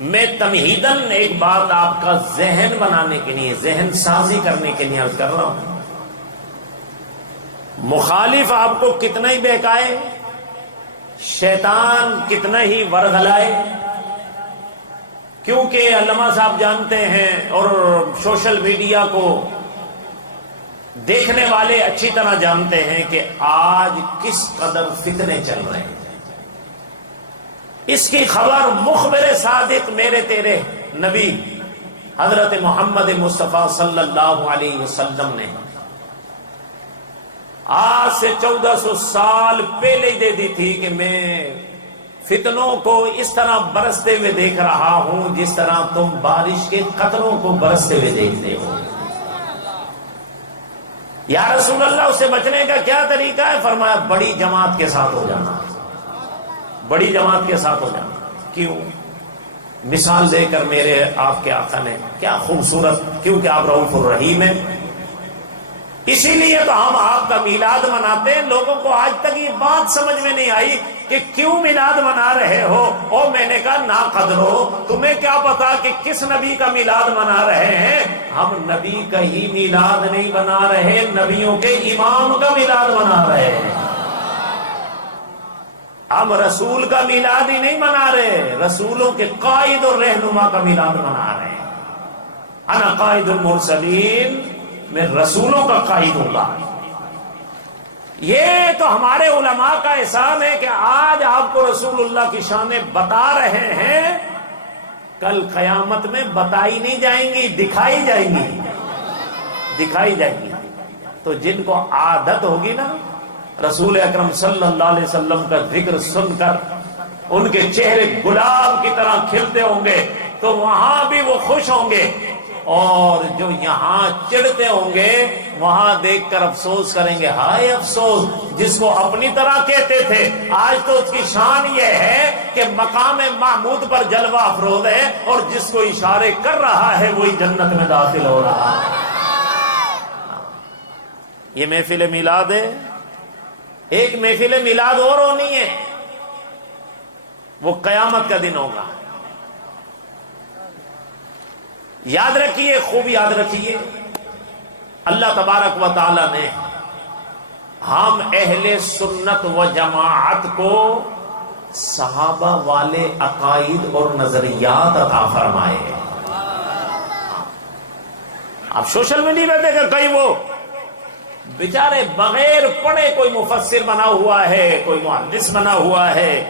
میں تمہیدن ایک بات آپ کا ذہن بنانے کے لیے، ذہن سازی کرنے کے لیے عرض کر رہا ہوں، مخالف آپ کو کتنا ہی بہکائے، شیطان کتنا ہی ورغلائے، کیونکہ علامہ صاحب جانتے ہیں اور سوشل میڈیا کو دیکھنے والے اچھی طرح جانتے ہیں کہ آج کس قدر فتنے چل رہے ہیں۔ اس کی خبر مخبر صادق میرے تیرے نبی حضرت محمد مصطفیٰ صلی اللہ علیہ وسلم نے آج سے 1400 سال پہلے ہی دے دی تھی کہ میں فتنوں کو اس طرح برستے ہوئے دیکھ رہا ہوں جس طرح تم بارش کے قطروں کو برستے ہوئے دیکھتے ہو۔ یا رسول اللہ اس سے بچنے کا کیا طریقہ ہے؟ فرمایا بڑی جماعت کے ساتھ ہو جانا، بڑی جماعت کے ساتھ ہو جانا۔ کیوں؟ مثال دے کر میرے آپ کے آقا نے کیا خوبصورت، کیونکہ آپ رؤوف الرحیم ہیں، اسی لیے تو ہم آپ کا میلاد مناتے ہیں۔ لوگوں کو آج تک یہ بات سمجھ میں نہیں آئی کہ کیوں میلاد منا رہے ہو، اور میں نے کہا نا قدرو، تمہیں کیا پتا کہ کس نبی کا میلاد منا رہے ہیں؟ ہم نبی کا ہی میلاد نہیں بنا رہے، نبیوں کے امام کا میلاد منا رہے ہیں۔ ہم رسول کا میلاد ہی نہیں منا رہے، رسولوں کے قائد اور رہنما کا میلاد منا رہے ہیں۔ انا قائد المرسلین، میں رسولوں کا قائد ہوں گا۔ یہ تو ہمارے علماء کا احسان ہے کہ آج آپ کو رسول اللہ کی شانیں بتا رہے ہیں، کل قیامت میں بتائی نہیں جائیں گی، دکھائی جائیں گی، دکھائی جائیں گی۔ تو جن کو عادت ہوگی نا رسول اکرم صلی اللہ علیہ وسلم کا ذکر سن کر ان کے چہرے گلاب کی طرح کھلتے ہوں گے تو وہاں بھی وہ خوش ہوں گے، اور جو یہاں چڑھتے ہوں گے وہاں دیکھ کر افسوس کریں گے، ہائے افسوس جس کو اپنی طرح کہتے تھے، آج تو اس کی شان یہ ہے کہ مقام محمود پر جلوہ افروز ہے، اور جس کو اشارے کر رہا ہے وہی جنت میں داخل ہو رہا ہے۔ یہ محفل میلاد ہے، ایک محفل میلاد اور ہونی ہے، وہ قیامت کا دن ہوگا۔ یاد رکھیے، خوب یاد رکھیے، اللہ تبارک و تعالی نے ہم اہل سنت و جماعت کو صحابہ والے عقائد اور نظریات عطا فرمائے۔ اب سوشل میڈیا پہ دیکھیں کئی وہ بیچارے بغیر پڑھے کوئی مفسر بنا ہوا ہے، کوئی محدث بنا ہوا ہے،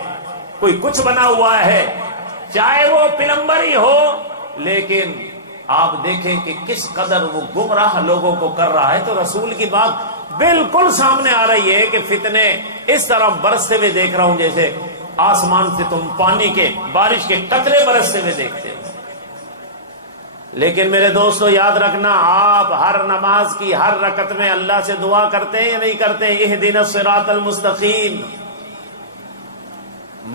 کوئی کچھ بنا ہوا ہے، چاہے وہ پلمبر ہی ہو، لیکن آپ دیکھیں کہ کس قدر وہ گمراہ لوگوں کو کر رہا ہے۔ تو رسول کی بات بالکل سامنے آ رہی ہے کہ فتنے اس طرح برستے ہوئے دیکھ رہا ہوں جیسے آسمان سے تم پانی کے، بارش کے قطرے برستے ہوئے دیکھتے ہو۔ لیکن میرے دوستو یاد رکھنا، آپ ہر نماز کی ہر رکعت میں اللہ سے دعا کرتے ہیں یا نہیں کرتے؟ اہدنا الصراط المستقیم،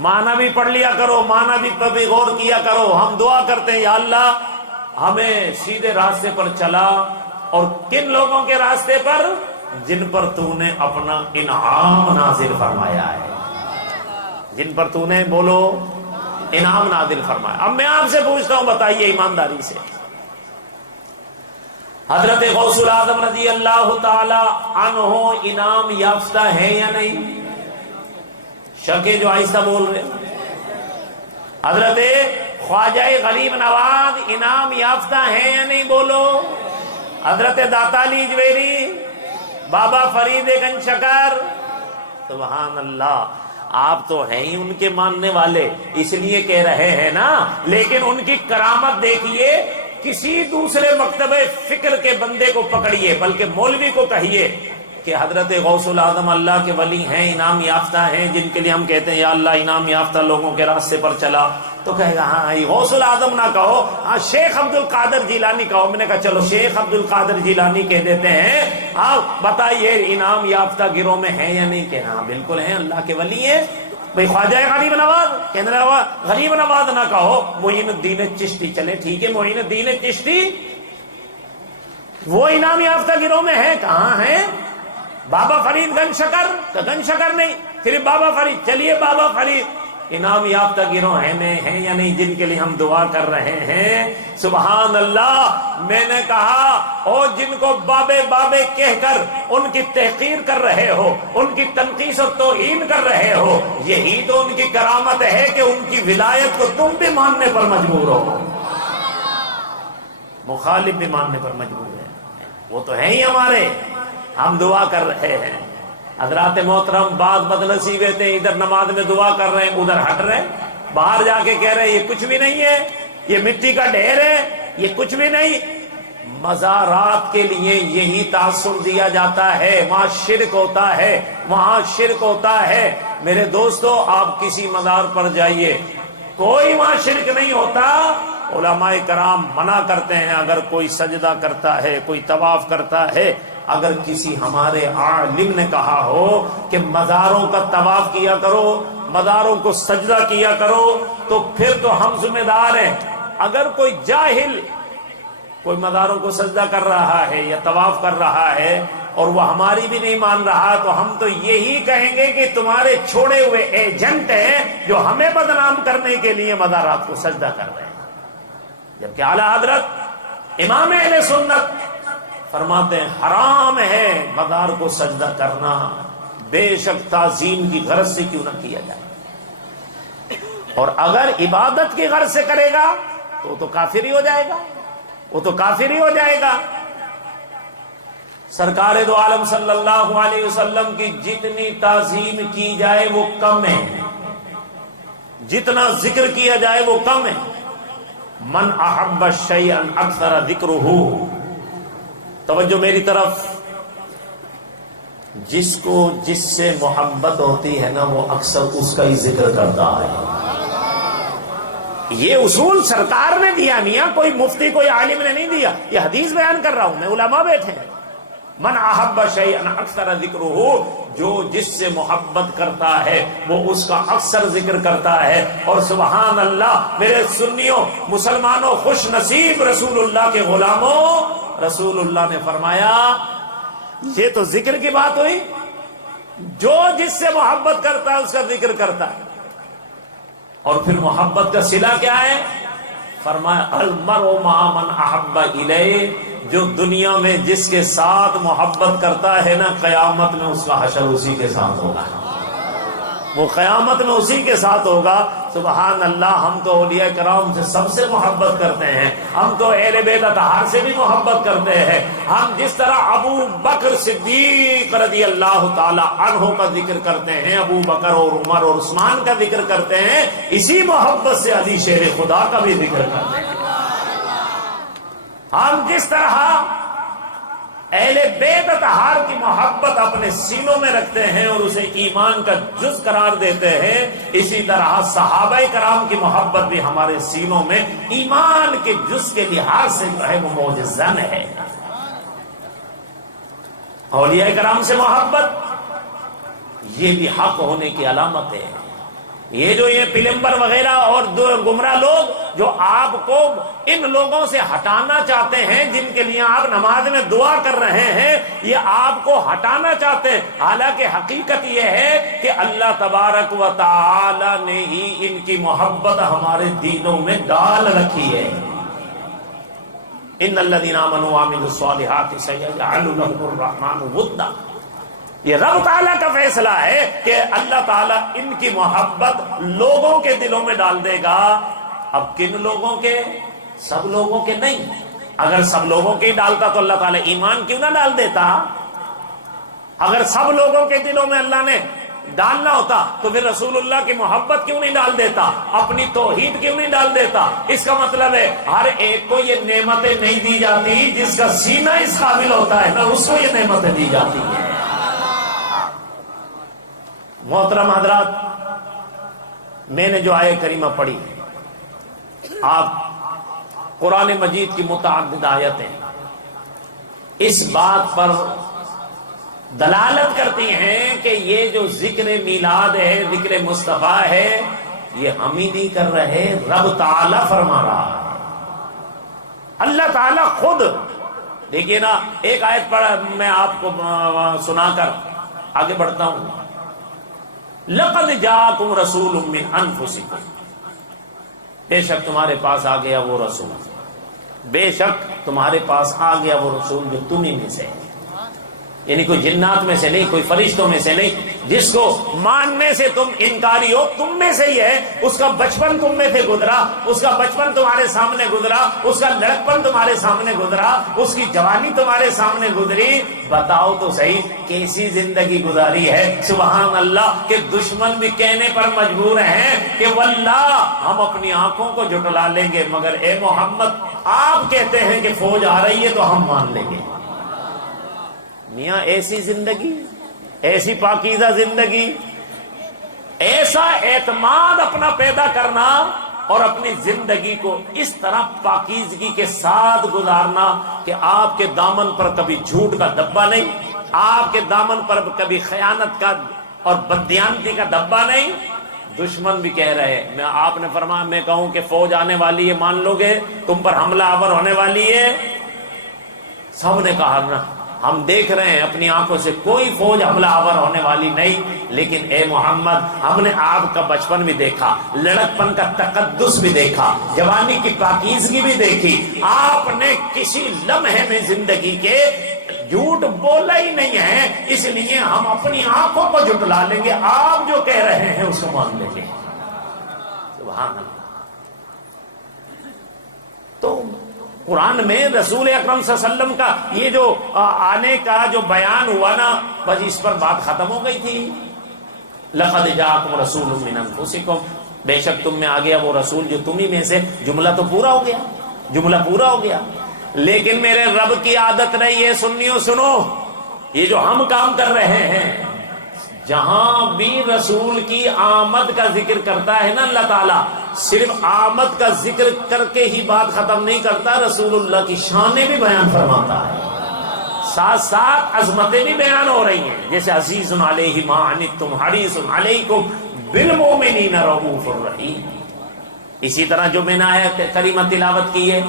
معنی بھی پڑھ لیا کرو، معنی بھی غور کیا کرو۔ ہم دعا کرتے ہیں یا اللہ ہمیں سیدھے راستے پر چلا، اور کن لوگوں کے راستے پر؟ جن پر تو نے اپنا انعام نازل فرمایا ہے، جن پر تو نے بولو انعام نازل فرمایا۔ اب میں آپ سے پوچھتا ہوں، بتائیے ایمانداری سے، حضرت غوث العظم رضی اللہ تعالی عنہ انعام یافتہ ہے یا نہیں؟ شکے جو آہستہ بول رہے۔ حضرت خواجہ غریب نواز انعام یافتہ ہیں یا نہیں؟ بولو۔ حضرت داتا علی جویری، بابا فرید گنج شکر، سبحان اللہ، آپ تو ہیں ہی ان کے ماننے والے، اس لیے کہہ رہے ہیں نا، لیکن ان کی کرامت دیکھیے، کسی دوسرے مکتبہ فکر کے بندے کو پکڑیے، بلکہ مولوی کو کہیے کہ حضرت غوث العظم اللہ کے ولی ہیں، انعام یافتہ ہیں، جن کے لیے ہم کہتے ہیں یا اللہ انعام یافتہ لوگوں کے راستے پر چلا، تو کہے گا ہاں غوث العظم نہ کہو، ہاں شیخ عبد القادر جیلانی کہو۔ میں نے کہا چلو شیخ عبد القادر جیلانی کہہ دیتے ہیں، ہاں بتائیے انعام یافتہ گروہ میں ہیں یا نہیں؟ کہ ہاں بالکل ہیں، اللہ کے ولی ہیں۔ بھئی خواجہ غریب نواز، کہنے لگا غریب نواز نہ کہو، معین الدین چشتی، چلے ٹھیک ہے معین الدین چشتی وہ انعام یافتہ گروہ میں ہے، کہاں ہیں؟ بابا فرید گنج شکر، تو گنج شکر نہیں، صرف بابا فرید، چلیے بابا فرید، انعام یافتہ گروہ ہیں یا نہیں جن کے لیے ہم دعا کر رہے ہیں؟ سبحان اللہ. میں نے کہا او جن کو بابے بابے کہہ کر ان کی تحقیر کر رہے ہو، ان کی تنقیص اور توہین کر رہے ہو، یہی تو ان کی کرامت ہے کہ ان کی ولایت کو تم بھی ماننے پر مجبور ہو، مخالف بھی ماننے پر مجبور ہے. وہ تو ہیں ہی ہمارے، ہم دعا کر رہے ہیں. حضرات محترم بعض بدنصیبے تھے، ادھر نماز میں دعا کر رہے ہیں، ادھر ہٹ رہے ہیں، باہر جا کے کہہ رہے ہیں یہ کچھ بھی نہیں ہے، یہ مٹی کا ڈھیر ہے، یہ کچھ بھی نہیں. مزارات کے لیے یہی تاثر دیا جاتا ہے، وہاں شرک ہوتا ہے، وہاں شرک ہوتا ہے. میرے دوستو آپ کسی مزار پر جائیے، کوئی وہاں شرک نہیں ہوتا. علماء کرام منع کرتے ہیں اگر کوئی سجدہ کرتا ہے، کوئی طواف کرتا ہے. اگر کسی ہمارے عالم نے کہا ہو کہ مزاروں کا طواف کیا کرو، مزاروں کو سجدہ کیا کرو، تو پھر تو ہم ذمہ دار ہیں. اگر کوئی جاہل کوئی مزاروں کو سجدہ کر رہا ہے یا طواف کر رہا ہے اور وہ ہماری بھی نہیں مان رہا، تو ہم تو یہی کہیں گے کہ تمہارے چھوڑے ہوئے ایجنٹ ہیں جو ہمیں بدنام کرنے کے لیے مزارات کو سجدہ کر رہے ہیں. جبکہ اعلیٰ حضرت امام اہل سنت فرماتے ہیں حرام ہے مزار کو سجدہ کرنا، بے شک تعظیم کی غرض سے کیوں نہ کیا جائے. اور اگر عبادت کی غرض سے کرے گا تو کافر ہی ہو جائے گا، وہ تو کافر ہی ہو جائے گا. سرکار دو عالم صلی اللہ علیہ وسلم کی جتنی تعظیم کی جائے وہ کم ہے، جتنا ذکر کیا جائے وہ کم ہے. من احب شیئا اکثر ذکرہ، توجہ میری طرف، جس کو جس سے محبت ہوتی ہے نا وہ اکثر اس کا ہی ذکر کرتا ہے. یہ اصول سرکار نے دیا، میاں کوئی مفتی کوئی عالم نے نہیں دیا. یہ حدیث بیان کر رہا ہوں میں، علماء بیٹھے ہیں. من احب شیئا اکثر ذکرہ، جو جس سے محبت کرتا ہے وہ اس کا اکثر ذکر کرتا ہے. اور سبحان اللہ میرے سنیوں مسلمانوں خوش نصیب رسول اللہ کے غلاموں، رسول اللہ نے فرمایا یہ تو ذکر کی بات ہوئی، جو جس سے محبت کرتا ہے اس کا ذکر کرتا ہے. اور پھر محبت کا صلہ کیا ہے؟ فرمایا المرء مع من احب الیہ، جو دنیا میں جس کے ساتھ محبت کرتا ہے نا قیامت میں اس کا حشر اسی کے ساتھ ہوگا، وہ قیامت میں اسی کے ساتھ ہوگا. سبحان اللہ. ہم تو اولیاء کرام سے سب سے محبت کرتے ہیں، ہم تو اہل بیت اطہار سے بھی محبت کرتے ہیں. ہم جس طرح ابو بکر صدیق رضی اللہ تعالی عنہ کا ذکر کرتے ہیں، ابو بکر اور عمر اور عثمان کا ذکر کرتے ہیں، اسی محبت سے علی شیر خدا کا بھی ذکر کرتے ہیں. ہم جس طرح اہل بیت اطہار کی محبت اپنے سینوں میں رکھتے ہیں اور اسے ایمان کا جز قرار دیتے ہیں، اسی طرح صحابہ کرام کی محبت بھی ہمارے سینوں میں ایمان کے جز کے لحاظ سے جو ہے وہ معجزہ ہے. اولیاء کرام سے محبت یہ بھی حق ہونے کی علامت ہے. یہ جو یہ پلمبر وغیرہ اور گمراہ لوگ جو آپ کو ان لوگوں سے ہٹانا چاہتے ہیں، جن کے لیے آپ نماز میں دعا کر رہے ہیں، یہ آپ کو ہٹانا چاہتے ہیں. حالانکہ حقیقت یہ ہے کہ اللہ تبارک و تعالی نے ہی ان کی محبت ہمارے دینوں میں ڈال رکھی ہے. ان الذین آمنوا وعملوا الصالحات سیجعل لهم الرحمن ودا. یہ رب تعالیٰ کا فیصلہ ہے کہ اللہ تعالیٰ ان کی محبت لوگوں کے دلوں میں ڈال دے گا. اب کن لوگوں کے؟ سب لوگوں کے نہیں. اگر سب لوگوں کے ہی ڈالتا تو اللہ تعالیٰ ایمان کیوں نہ ڈال دیتا؟ اگر سب لوگوں کے دلوں میں اللہ نے ڈالنا ہوتا تو پھر رسول اللہ کی محبت کیوں نہیں ڈال دیتا؟ اپنی توحید کیوں نہیں ڈال دیتا؟ اس کا مطلب ہے ہر ایک کو یہ نعمتیں نہیں دی جاتی، جس کا سینہ اس قابل ہوتا ہے نا اس کو یہ نعمتیں دی جاتی ہیں. محترم حضرات، میں نے جو آیت کریمہ پڑھی، آپ قرآن مجید کی متعدد آیتیں اس بات پر دلالت کرتی ہیں کہ یہ جو ذکر میلاد ہے، ذکر مصطفیٰ ہے، یہ ہم ہی نہیں کر رہے، رب تعالیٰ فرما رہا ہے. اللہ تعالیٰ خود. دیکھیے نا، ایک آیت پڑھ میں آپ کو سنا کر آگے بڑھتا ہوں. لقد جاءکم رسول من انفسکم، بے شک تمہارے پاس آ گیا وہ رسول، بے شک تمہارے پاس آ گیا وہ رسول جو تمہیں میں سے ہے، یعنی کوئی جنات میں سے نہیں، کوئی فرشتوں میں سے نہیں، جس کو ماننے سے تم انکاری ہو، تم میں سے ہی ہے، اس کا بچپن تم میں سے گزرا، اس کا بچپن تمہارے سامنے گزرا، اس کا لڑکپن تمہارے سامنے گزرا، اس کی جوانی تمہارے سامنے گزری، بتاؤ تو صحیح کیسی زندگی گزاری ہے۔ سبحان اللہ کہ دشمن بھی کہنے پر مجبور ہیں کہ واللہ ہم اپنی آنکھوں کو جھٹلا لیں گے، مگر اے محمد آپ کہتے ہیں کہ فوج آ رہی ہے تو ہم مان لیں گے۔ میاں ایسی زندگی، ایسی پاکیزہ زندگی، ایسا اعتماد اپنا پیدا کرنا اور اپنی زندگی کو اس طرح پاکیزگی کے ساتھ گزارنا کہ آپ کے دامن پر کبھی جھوٹ کا دبا نہیں، آپ کے دامن پر کبھی خیانت کا اور بددیانتی کا دبا نہیں۔ دشمن بھی کہہ رہے ہیں، آپ نے فرمایا میں کہوں کہ فوج آنے والی ہے مان لو گے، تم پر حملہ آور ہونے والی ہے؟ سب نے کہا نا ہم دیکھ رہے ہیں اپنی آنکھوں سے کوئی فوج حملہ آور ہونے والی نہیں، لیکن اے محمد ہم نے آپ کا بچپن بھی دیکھا، لڑکپن کا تقدس بھی دیکھا، جوانی کی پاکیزگی بھی دیکھی، آپ نے کسی لمحے میں زندگی کے جھوٹ بولا ہی نہیں ہے، اس لیے ہم اپنی آنکھوں کو جھٹلا لیں گے، آپ جو کہہ رہے ہیں اس کو مان لیں گے۔ سبحان اللہ۔ تو قرآن میں رسول اکرم صلی اللہ علیہ وسلم کا یہ جو آنے کا جو بیان ہوا نا، بس اس پر بات ختم ہو گئی تھی۔ لقد جاءکم رسول من انفسکم، بے شک تم میں آ گیا وہ رسول جو تمہیں میں سے، جملہ تو پورا ہو گیا، جملہ پورا ہو گیا، لیکن میرے رب کی عادت نہیں ہے، سنیو سنو، یہ جو ہم کام کر رہے ہیں، جہاں بھی رسول کی آمد کا ذکر کرتا ہے نا اللہ تعالیٰ، صرف آمد کا ذکر کر کے ہی بات ختم نہیں کرتا، رسول اللہ کی شانیں بھی بیان فرماتا ہے، ساتھ ساتھ عظمتیں بھی بیان ہو رہی ہیں، جیسے عزیز علیہ ما عنتم حریص علیکم بالمؤمنین رؤوف الرحیم۔ اسی طرح جو میں نے آیت کریمہ تلاوت کی ہے،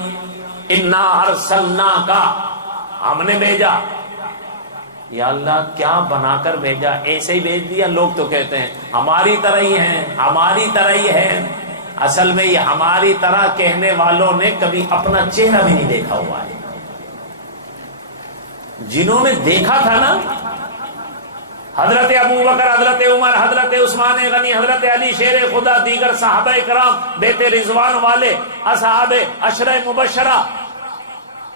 انا ارسلناک، ہم نے بھیجا، یا اللہ کیا بنا کر بھیجا، ایسے ہی بھیج دیا؟ لوگ تو کہتے ہیں ہماری طرح ہی ہیں، ہماری طرح ہی ہے، اصل میں یہ ہماری طرح کہنے والوں نے کبھی اپنا چہرہ بھی نہیں دیکھا ہوا ہے، جنہوں نے دیکھا تھا نا، حضرت ابو بکر، حضرت عمر، حضرت عثمان غنی، حضرت علی شیر خدا، دیگر صحابہ کرام، بیت رضوان والے، اصحاب عشرہ مبشرہ،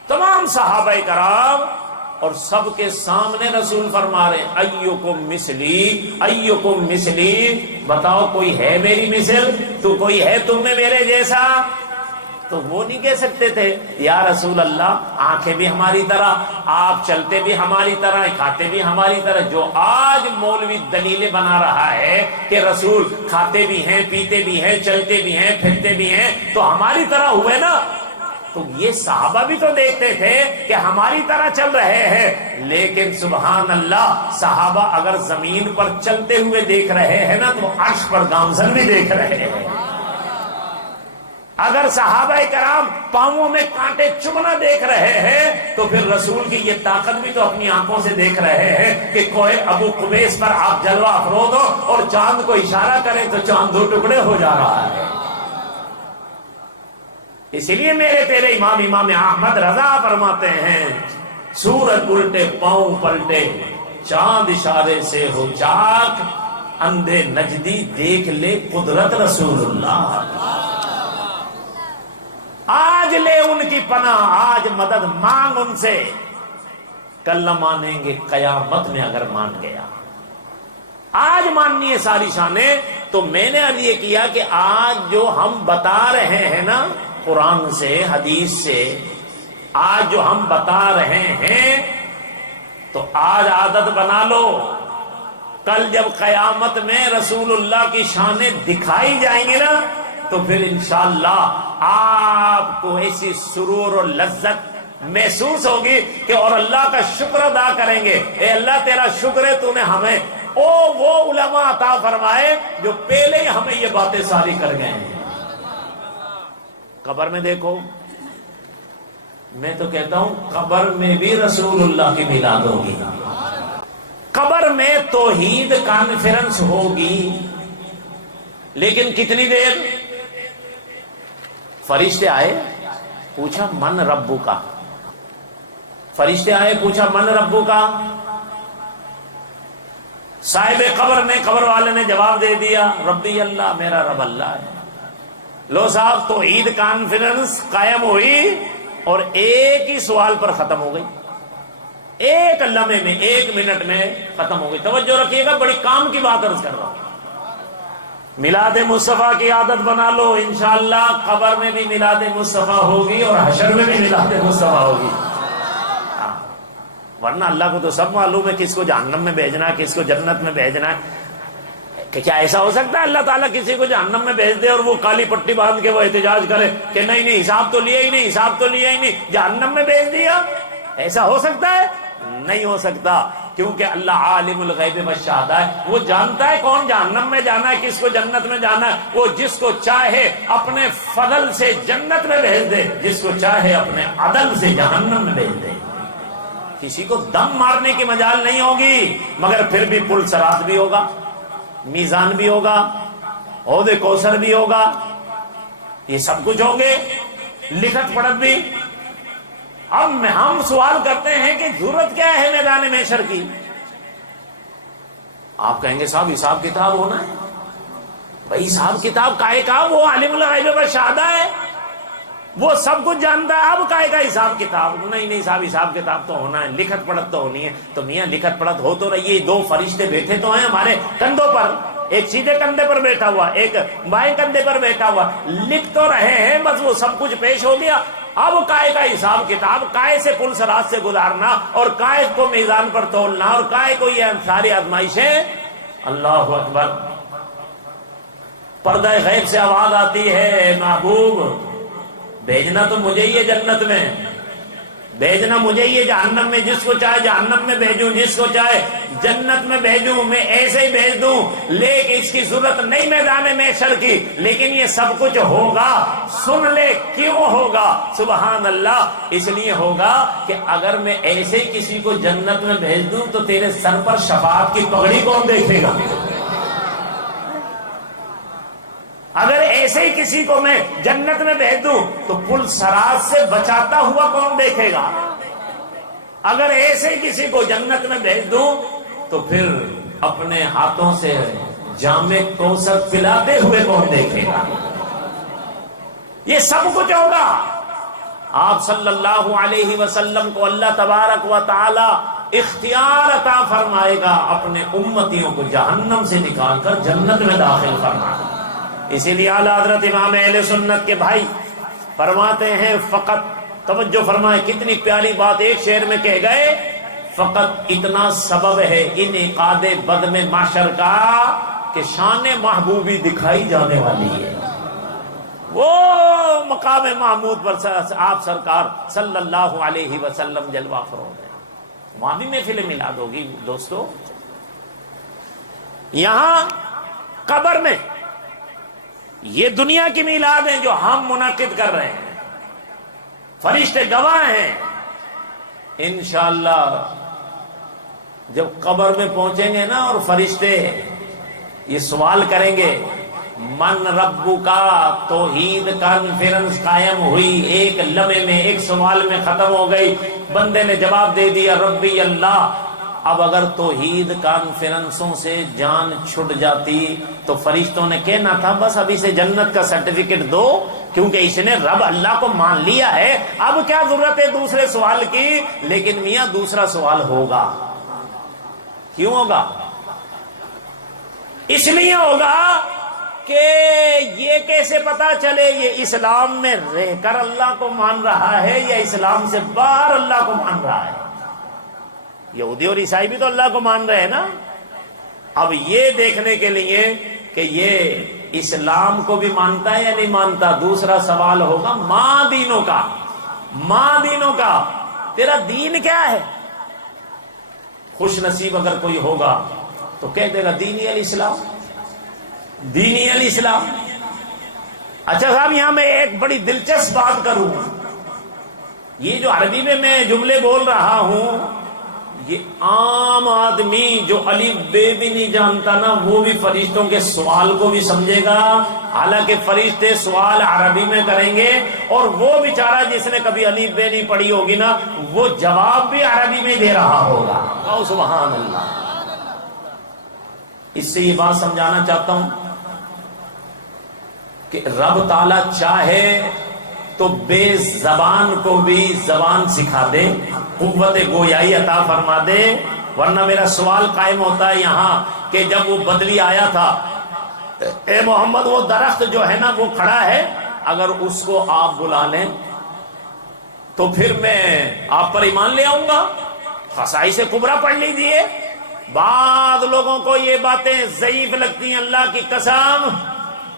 تمام صحابہ کرام، اور سب کے سامنے رسول فرما رہے ایوکم مثلی، ایوکم مثلی، بتاؤ کوئی ہے میری مثل، تو کوئی ہے تم میں میرے جیسا؟ تو وہ نہیں کہہ سکتے تھے یا رسول اللہ آنکھیں بھی ہماری طرح، آپ چلتے بھی ہماری طرح، کھاتے بھی ہماری طرح۔ جو آج مولوی دلیلیں بنا رہا ہے کہ رسول کھاتے بھی ہیں، پیتے بھی ہیں، چلتے بھی ہیں، پھرتے بھی ہیں، تو ہماری طرح ہوئے نا، تو یہ صحابہ بھی تو دیکھتے تھے کہ ہماری طرح چل رہے ہیں، لیکن سبحان اللہ صحابہ اگر زمین پر چلتے ہوئے دیکھ رہے ہیں نا تو عرش پر گامزن بھی دیکھ رہے ہیں، اگر صحابہ کرام پاؤں میں کانٹے چبھنا دیکھ رہے ہیں تو پھر رسول کی یہ طاقت بھی تو اپنی آنکھوں سے دیکھ رہے ہیں کہ کوئی ابو قبیس پر آپ جلوہ افروز ہو اور چاند کو اشارہ کریں تو چاند دو ٹکڑے ہو جا رہا ہے۔ اسی لیے میرے تیرے امام احمد رضا فرماتے ہیں، سورج الٹے پاؤں پلٹے، چاند اشارے سے ہو چاک، اندھے نجدی دیکھ لے قدرت رسول اللہ۔ آج لے ان کی پناہ، آج مدد مانگ ان سے، کل نہ مانیں گے قیامت میں اگر مان گیا۔ آج ماننی ہے ساری شانیں۔ تو میں نے اب یہ کیا کہ آج جو ہم بتا رہے ہیں نا قرآن سے، حدیث سے، آج جو ہم بتا رہے ہیں تو آج عادت بنا لو، کل جب قیامت میں رسول اللہ کی شانیں دکھائی جائیں گی نا تو پھر انشاءاللہ آپ کو ایسی سرور اور لذت محسوس ہوگی کہ اور اللہ کا شکر ادا کریں گے، اے اللہ تیرا شکر ہے تو نے ہمیں وہ علماء عطا فرمائے جو پہلے ہی ہمیں یہ باتیں ساری کر گئے ہیں۔ قبر میں دیکھو، میں تو کہتا ہوں قبر میں بھی رسول اللہ کی میلاد ہوگی، قبر میں توحید کانفرنس ہوگی، لیکن کتنی دیر؟ فرشتے آئے، پوچھا من ربو کا، فرشتے آئے پوچھا من ربو کا، صاحب قبر نے، قبر والے نے جواب دے دیا ربی اللہ، میرا رب اللہ ہے۔ لو صاحب توحید کانفرنس قائم ہوئی اور ایک ہی سوال پر ختم ہو گئی، ایک لمحے میں، ایک منٹ میں ختم ہو گئی۔ توجہ رکھیے گا، بڑی کام کی بات عرض کر رہا ہوں۔ میلاد مصطفیٰ کی عادت بنا لو، انشاءاللہ قبر میں بھی میلاد مصطفیٰ ہوگی اور حشر میں بھی میلاد مصطفیٰ ہوگی۔ ورنہ اللہ کو تو سب معلوم ہے کس کو جہنم میں بھیجنا ہے، کس کو جنت میں بھیجنا ہے۔ کہ کیا ایسا ہو سکتا ہے اللہ تعالیٰ کسی کو جہنم میں بھیج دے اور وہ کالی پٹی باندھ کے وہ احتجاج کرے کہ نہیں حساب تو لیا ہی نہیں، حساب تو لیا ہی نہیں، جہنم میں بھیج دیا؟ ایسا ہو سکتا ہے؟ نہیں ہو سکتا، کیونکہ اللہ عالم الغیب والشہادہ ہے، وہ جانتا ہے کون جہنم میں جانا ہے، کس کو جنت میں جانا ہے۔ وہ جس کو چاہے اپنے فضل سے جنت میں بھیج دے، جس کو چاہے اپنے عدل سے جہنم میں بھیج دے۔ کسی کو دم مارنے کی مجال نہیں ہوگی، مگر پھر بھی پل صراط بھی ہوگا، میزان بھی ہوگا، عہد کوثر بھی ہوگا، یہ سب کچھ ہوں گے، لکھت پڑھت بھی۔ اب ہم سوال کرتے ہیں کہ ضرورت کیا ہے میدان محشر کی؟ آپ کہیں گے صاحب حساب کتاب ہونا ہے۔ بھائی حساب کتاب کائے کا؟ وہ عالم الغیب والشہادہ ہے، وہ سب کچھ جانتا ہے، اب کائے کا حساب کتاب؟ نہیں صاحب حساب کتاب تو ہونا ہے، لکھت پڑھت تو ہونی ہے۔ تو میاں لکھت پڑھت ہو تو رہی ہے، دو فرشتے بیٹھے تو ہیں ہمارے کندھوں پر، ایک سیدھے کندھے پر بیٹھا ہوا، ایک بائیں کندھے پر بیٹھا ہوا، لکھ تو رہے ہیں، بس وہ سب کچھ پیش ہو گیا۔ اب کائے کا حساب کتاب، کائے سے پل صراط سے گزارنا، اور کائے کو میزان پر تولنا، اور کائے کو یہ ساری آزمائشیں۔ اللہ اکبر۔ پردہ غیب سے آواز آتی ہے محبوب بھیجنا تو مجھے ہی ہے جنت میں، بھیجنا مجھے ہی ہے جہنم میں، جس کو چاہے جہنم میں بھیجوں، جس کو چاہے جنت میں بھیجوں، میں ایسے ہی بھیج دوں، لیکن اس کی ضرورت نہیں میدان محشر کی، لیکن یہ سب کچھ ہوگا۔ سن لے کیوں ہوگا؟ سبحان اللہ، اس لیے ہوگا کہ اگر میں ایسے ہی کسی کو جنت میں بھیج دوں تو تیرے سر پر شفاعت کی پگڑی کون دیکھے گا؟ اگر ایسے ہی کسی کو میں جنت میں بھیج دوں تو پل صراط سے بچاتا ہوا کون دیکھے گا؟ اگر ایسے ہی کسی کو جنت میں بھیج دوں تو پھر اپنے ہاتھوں سے جام کوثر پلاتے ہوئے کون دیکھے گا؟ یہ سب کچھ ہوگا۔ آپ صلی اللہ علیہ وسلم کو اللہ تبارک و تعالی اختیار عطا فرمائے گا اپنے امتیوں کو جہنم سے نکال کر جنت میں داخل فرمائے گا۔ اسی لیے اعلیٰ حضرت امام اہل سنت کے بھائی فرماتے ہیں، فقط توجہ فرمائے، کتنی پیاری بات ایک شعر میں کہہ گئے، فقط اتنا سبب ہے انعقاد بدن معشر کا کہ شان محبوبی دکھائی جانے والی ہے۔ وہ مقام محمود پر آپ سرکار صلی اللہ علیہ وسلم جلوہ فروز ہے۔ وہاں بھی محفل میلاد ہوگی دوستو۔ یہاں قبر میں یہ دنیا کی میلاد ہیں جو ہم منعقد کر رہے ہیں، فرشتے گواہ ہیں۔ انشاءاللہ جب قبر میں پہنچیں گے نا اور فرشتے یہ سوال کریں گے، من ربو کا، توحید کانفرنس قائم ہوئی، ایک لمحے میں، ایک سوال میں ختم ہو گئی، بندے نے جواب دے دیا ربی اللہ۔ اب اگر توحید کانفرنسوں سے جان چھٹ جاتی تو فرشتوں نے کہنا تھا بس ابھی سے جنت کا سرٹیفکیٹ دو، کیونکہ اس نے رب اللہ کو مان لیا ہے، اب کیا ضرورت ہے دوسرے سوال کی؟ لیکن میاں دوسرا سوال ہوگا۔ کیوں ہوگا؟ اس لیے ہوگا کہ یہ کیسے پتا چلے یہ اسلام میں رہ کر اللہ کو مان رہا ہے یا اسلام سے باہر اللہ کو مان رہا ہے۔ یہودی اور عیسائی بھی تو اللہ کو مان رہے ہیں نا۔ اب یہ دیکھنے کے لیے کہ یہ اسلام کو بھی مانتا ہے یا نہیں مانتا، دوسرا سوال ہوگا ماں دینوں کا۔ ماں دینوں کا، تیرا دین کیا ہے؟ خوش نصیب اگر کوئی ہوگا تو کہہ دے گا دینی الاسلام، دینی الاسلام۔ اچھا صاحب، یہاں میں ایک بڑی دلچسپ بات کروں، یہ جو عربی میں جملے بول رہا ہوں یہ عام آدمی جو الف بے بھی نہیں جانتا نا، وہ بھی فرشتوں کے سوال کو بھی سمجھے گا، حالانکہ فرشتے سوال عربی میں کریں گے، اور وہ بیچارہ جس نے کبھی الف بے نہیں پڑھی ہوگی نا، وہ جواب بھی عربی میں دے رہا ہوگا۔ او سبحان اللہ۔ اس سے یہ بات سمجھانا چاہتا ہوں کہ رب تعالی چاہے تو بے زبان کو بھی زبان سکھا دے، قوت گویائی عطا فرما دے۔ ورنہ میرا سوال قائم ہوتا ہے یہاں کہ جب وہ بدوی آیا تھا، اے محمد وہ درخت جو ہے نا وہ کھڑا ہے، اگر اس کو آپ بلا لیں تو پھر میں آپ پر ایمان لے آؤں گا۔ خصائص کبریٰ پڑھ لیجیے۔ بعض لوگوں کو یہ باتیں ضعیف لگتی ہیں، اللہ کی قسم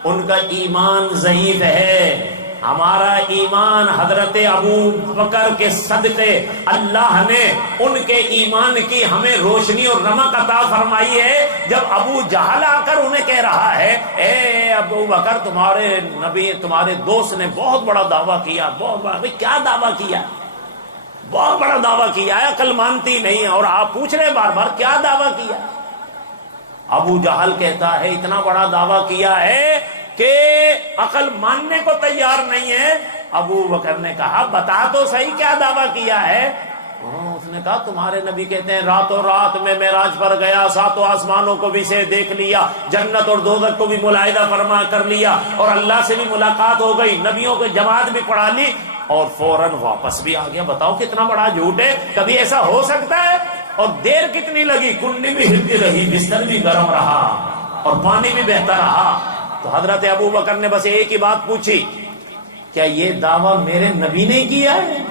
ان کا ایمان ضعیف ہے۔ ہمارا ایمان حضرت ابو بکر کے صدقے اللہ نے ان کے ایمان کی ہمیں روشنی اور رمق عطا فرمائی ہے۔ جب ابو جہل آ کر انہیں کہہ رہا ہے، اے ابو بکر تمہارے نبی تمہارے دوست نے بہت بڑا دعویٰ کیا، بہت بڑا، کیا دعویٰ کیا؟ بہت بڑا دعویٰ کیا ہے، عقل مانتی نہیں، اور آپ پوچھ رہے بار بار کیا دعویٰ کیا؟ ابو جہل کہتا ہے اتنا بڑا دعویٰ کیا ہے کہ عقل ماننے کو تیار نہیں ہے۔ ابو بکر نے کہا بتا تو صحیح کیا دعویٰ کیا ہے؟ اس نے کہا تمہارے نبی کہتے ہیں راتوں رات میں معراج پر گیا، ساتوں آسمانوں کو بھی سے دیکھ لیا، جنت اور دوزخ کو بھی ملاحظہ فرما کر لیا، اور اللہ سے بھی ملاقات ہو گئی، نبیوں کو جماعت بھی پڑھا لی، اور فوراً واپس بھی آ گیا۔ بتاؤ کتنا بڑا جھوٹ ہے، کبھی ایسا ہو سکتا ہے؟ اور دیر کتنی لگی، کنڈی بھی ہلتی رہی، بستر بھی گرم رہا اور پانی بھی بہتا رہا۔ تو حضرت ابو بکر نے بس ایک ہی بات پوچھی، کیا یہ دعویٰ میرے نبی نے کیا ہے؟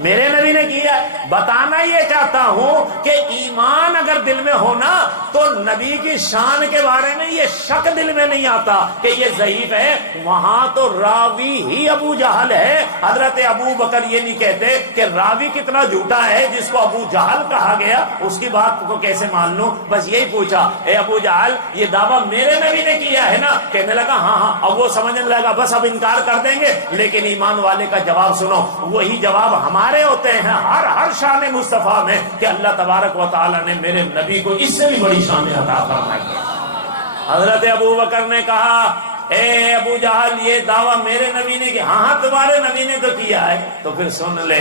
میرے نبی نے کیا ہے؟ بتانا یہ چاہتا ہوں کہ ایمان اگر دل میں ہونا تو نبی کی شان کے بارے میں یہ شک دل میں نہیں آتا کہ یہ ضعیف ہے۔ وہاں تو راوی ہی ابو جہل ہے۔ حضرت ابو بکر یہ نہیں کہتے کہ راوی کتنا جھوٹا ہے جس کو ابو جہل کہا گیا، اس کی بات کو کیسے مان لوں؟ بس یہی پوچھا، اے ابو جہل یہ دعویٰ میرے نبی نے کیا ہے نا؟ کہنے لگا ہاں ہاں۔ اب وہ سمجھنے لگا بس اب انکار کر دیں گے، لیکن ایمان والے کا جواب سنو، وہی جواب ہمارے ہوتے ہیں ہر شان مصطفیٰ میں کہ اللہ تبارک و تعالی نے میرے نبی کو اس سے بھی بڑی شان عطا فرمائی ہے۔ حضرت ابو بکر نے کہا اے ابو جہل یہ دعویٰ میرے نبی نے کیا؟ ہاں ہاں تمہارے نبی نے تو کیا ہے۔ تو پھر سن لے،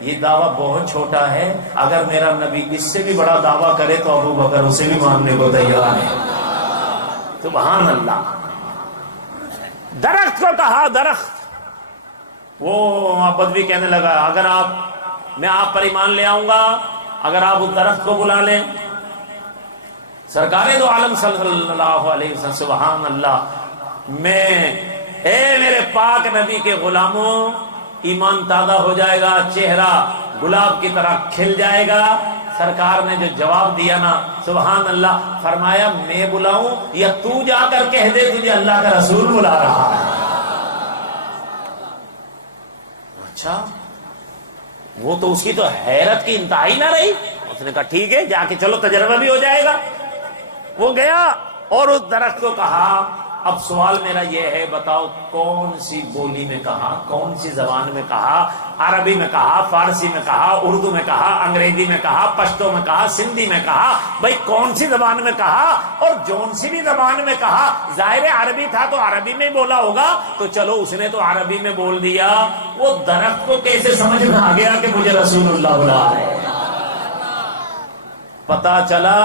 یہ دعویٰ بہت چھوٹا ہے، اگر میرا نبی اس سے بھی بڑا دعویٰ کرے تو ابو بکر اسے بھی ماننے کو تیار ہے۔ سبحان اللہ۔ درخت کو کہا درخت، وہ بدوی کہنے لگا اگر میں آپ پر ایمان لے آؤں گا اگر آپ اس درخت کو بلا لیں۔ سرکار دو عالم صلی اللہ علیہ وسلم، سبحان اللہ، اے میرے پاک نبی کے غلاموں، ایمان تازہ ہو جائے گا، چہرہ گلاب کی طرح کھل جائے گا۔ سرکار نے جو جواب دیا نا، سبحان اللہ، فرمایا میں بلاؤں یا تو جا کر کہہ دے تجھے اللہ کا رسول بلا رہا ہے؟ اچھا، وہ تو اس کی تو حیرت کی انتہائی نہ رہی۔ اس نے کہا ٹھیک ہے، جا کے چلو تجربہ بھی ہو جائے گا۔ وہ گیا اور اس درخت کو کہا اب سوال میرا یہ ہے، بتاؤ کون سی بولی میں کہا، کون سی زبان میں کہا؟ عربی میں کہا، فارسی میں کہا، اردو میں کہا، انگریزی میں کہا، پشتو میں کہا، سندھی میں کہا؟ بھائی کون سی زبان میں کہا؟ اور جون سی بھی زبان میں کہا، ظاہر عربی تھا تو عربی میں بولا ہوگا، تو چلو اس نے تو عربی میں بول دیا۔ وہ درخت کو کیسے سمجھ میں آ گیا کہ مجھے رسول اللہ بلا رہے ہیں؟ پتا چلا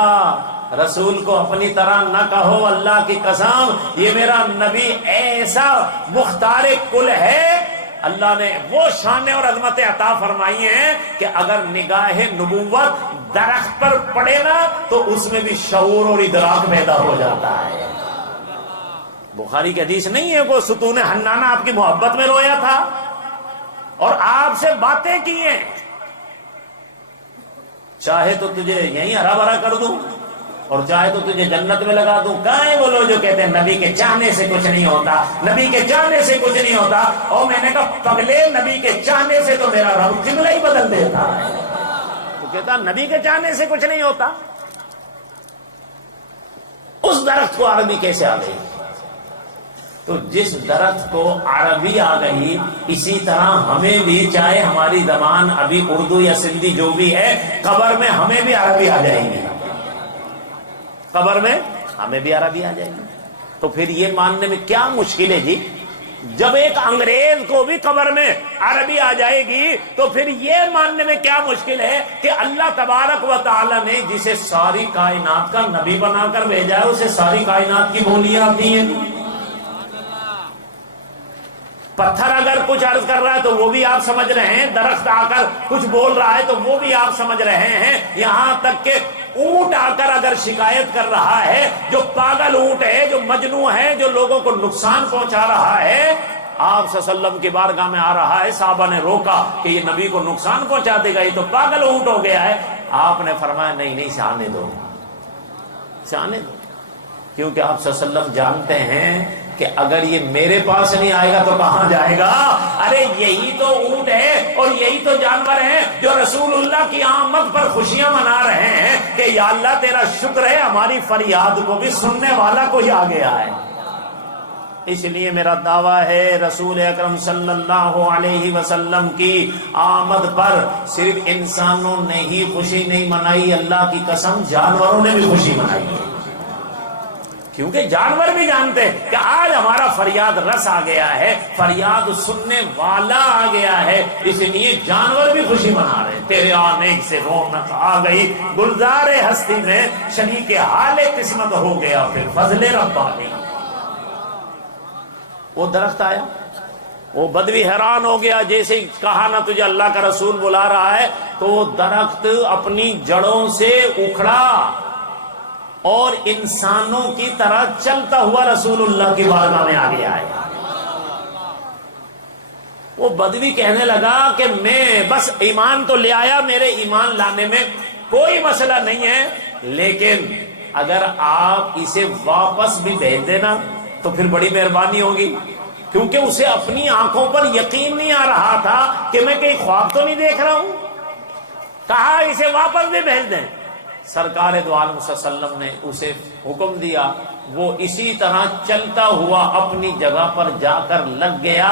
رسول کو اپنی طرح نہ کہو، اللہ کی قسم یہ میرا نبی ایسا مختار کل ہے، اللہ نے وہ شان اور عظمتیں عطا فرمائی ہیں کہ اگر نگاہ نبوت درخت پر پڑے نا تو اس میں بھی شعور اور ادراک پیدا ہو جاتا ہے۔ بخاری کی حدیث نہیں ہے، وہ ستون حنانہ آپ کی محبت میں رویا تھا اور آپ سے باتیں کی ہیں، چاہے تو تجھے یہیں ہرا بھرا کر دوں اور چاہے تو تجھے جنت میں لگا دوں۔ کہاں ہے وہ لوگ جو کہتے ہیں نبی کے چاہنے سے کچھ نہیں ہوتا، نبی کے چاہنے سے کچھ نہیں ہوتا؟ اور میں نے کہا پگلے، نبی کے چاہنے سے تو میرا رب قبلہ ہی بدل دیتا ہے۔ تو کہتا نبی کے چاہنے سے کچھ نہیں ہوتا۔ اس درخت کو عربی کیسے آ گئی؟ تو جس درخت کو عربی آ گئی اسی طرح ہمیں بھی، چاہے ہماری زبان ابھی اردو یا سندھی جو بھی ہے، قبر میں ہمیں بھی عربی آ جائے گی، قبر میں ہمیں بھی عربی آ جائے گی۔ تو پھر یہ ماننے میں کیا مشکل ہے جی؟ جب ایک انگریز کو بھی قبر میں عربی آ جائے گی تو پھر یہ ماننے میں کیا مشکل ہے کہ اللہ تبارک و تعالی نے جسے ساری کائنات کا نبی بنا کر بھیجا ہے اسے ساری کائنات کی بولیاں آتی ہیں۔ پتھر اگر کچھ عرض کر رہا ہے تو وہ بھی آپ سمجھ رہے ہیں، درخت آ کر کچھ بول رہا ہے تو وہ بھی آپ سمجھ رہے ہیں، یہاں تک کہ اونٹ آ کر اگر شکایت کر رہا ہے، جو پاگل اونٹ ہے، جو مجنوں ہے، جو لوگوں کو نقصان پہنچا رہا ہے، آپ صلی اللہ علیہ وسلم کی بارگاہ میں آ رہا ہے، صحابہ نے روکا کہ یہ نبی کو نقصان پہنچا دے گا، یہ تو پاگل اونٹ ہو گیا ہے۔ آپ نے فرمایا نہیں اسے آنے دو، اسے آنے دو، کیونکہ آپ صلی اللہ علیہ وسلم جانتے ہیں کہ اگر یہ میرے پاس نہیں آئے گا تو کہاں جائے گا؟ ارے یہی تو اونٹ ہے اور یہی تو جانور ہیں جو رسول اللہ کی آمد پر خوشیاں منا رہے ہیں کہ یا اللہ تیرا شکر ہے ہماری فریاد کو بھی سننے والا کوئی آ گیا ہے۔ اس لیے میرا دعویٰ ہے رسول اکرم صلی اللہ علیہ وسلم کی آمد پر صرف انسانوں نے ہی خوشی نہیں منائی، اللہ کی قسم جانوروں نے بھی خوشی منائی ہے، کیونکہ جانور بھی جانتے ہیں کہ آج ہمارا فریاد رس آ گیا ہے، فریاد سننے والا آ گیا ہے، اس لیے جانور بھی خوشی منا رہے ہیں۔ تیرے آنے سے رونق آ گئی گلزار ہستی میں، شریک حال قسمت ہو گیا پھر فضل ربانی۔ وہ درخت آیا، وہ بدوی حیران ہو گیا، جیسے کہا نا تجھے اللہ کا رسول بلا رہا ہے، تو وہ درخت اپنی جڑوں سے اکھڑا اور انسانوں کی طرح چلتا ہوا رسول اللہ کی بارگاہ میں آ گیا ہے۔ وہ بدوی کہنے لگا کہ میں بس ایمان تو لے آیا، میرے ایمان لانے میں کوئی مسئلہ نہیں ہے، لیکن اگر آپ اسے واپس بھی بھیج دینا تو پھر بڑی مہربانی ہوگی، کیونکہ اسے اپنی آنکھوں پر یقین نہیں آ رہا تھا کہ میں کہیں خواب تو نہیں دیکھ رہا ہوں۔ کہا اسے واپس بھی بھیج دیں۔ سرکار دو عالم صلی اللہ علیہ وسلم نے اسے حکم دیا، وہ اسی طرح چلتا ہوا اپنی جگہ پر جا کر لگ گیا۔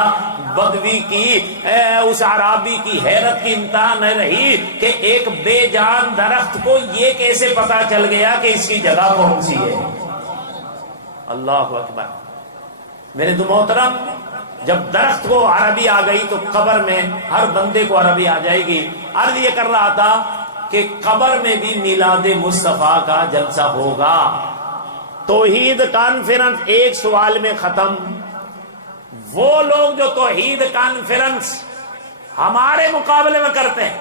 بدوی کی اس عرابی کی حیرت کی انتہا نہ رہی کہ ایک بے جان درخت کو یہ کیسے پتا چل گیا کہ اس کی جگہ کون سی ہے۔ اللہ اکبر۔ میرے دو محترم، جب درخت کو عربی آ گئی تو قبر میں ہر بندے کو عربی آ جائے گی۔ عرض یہ کر رہا تھا کہ قبر میں بھی میلاد مصطفیٰ کا جلسہ ہوگا۔ توحید کانفرنس ایک سوال میں ختم۔ وہ لوگ جو توحید کانفرنس ہمارے مقابلے میں کرتے ہیں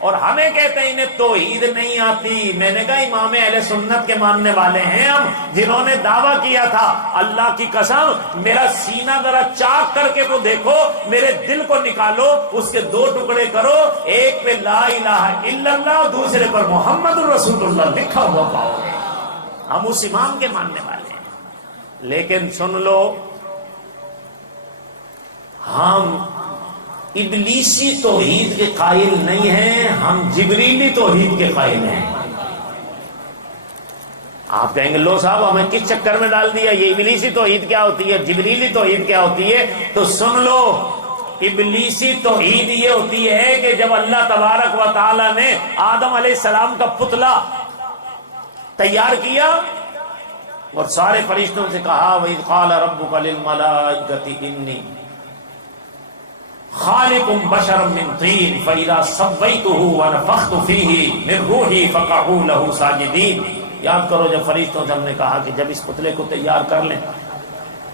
اور ہمیں کہتے ہیں انہیں توحید نہیں آتی، میں نے کہا امام اہل سنت کے ماننے والے ہیں ہم، جنہوں نے دعویٰ کیا تھا اللہ کی قسم میرا سینہ ذرا چاک کر کے تو دیکھو، میرے دل کو نکالو، اس کے دو ٹکڑے کرو، ایک پہ لا الہ الا اللہ، دوسرے پر محمد الرسول اللہ لکھا ہوا پاؤ گے۔ ہم اس امام کے ماننے والے ہیں، لیکن سن لو، ہم ابلیسی توحید کے قائل نہیں ہیں، ہم جبریلی توحید کے قائل ہیں۔ آپ کہیں گے لو صاحب ہمیں کس چکر میں ڈال دیا، یہ ابلیسی توحید کیا ہوتی ہے، جبریلی توحید کیا ہوتی ہے؟ تو سن لو، ابلیسی توحید یہ ہوتی ہے کہ جب اللہ تبارک و تعالی نے آدم علیہ السلام کا پتلا تیار کیا اور سارے فرشتوں سے کہا وَإِذْ قَالَ رَبُّكَ لِلْمَلَائِكَةِ إِنِّي خالق بشر من طین فإذا سویتہ ونفخت فیہ من روحی فقعوا لہ ساجدین۔ یاد کرو جب فرشتوں سے ہم نے کہا کہ جب اس پتلے کو تیار کر لیں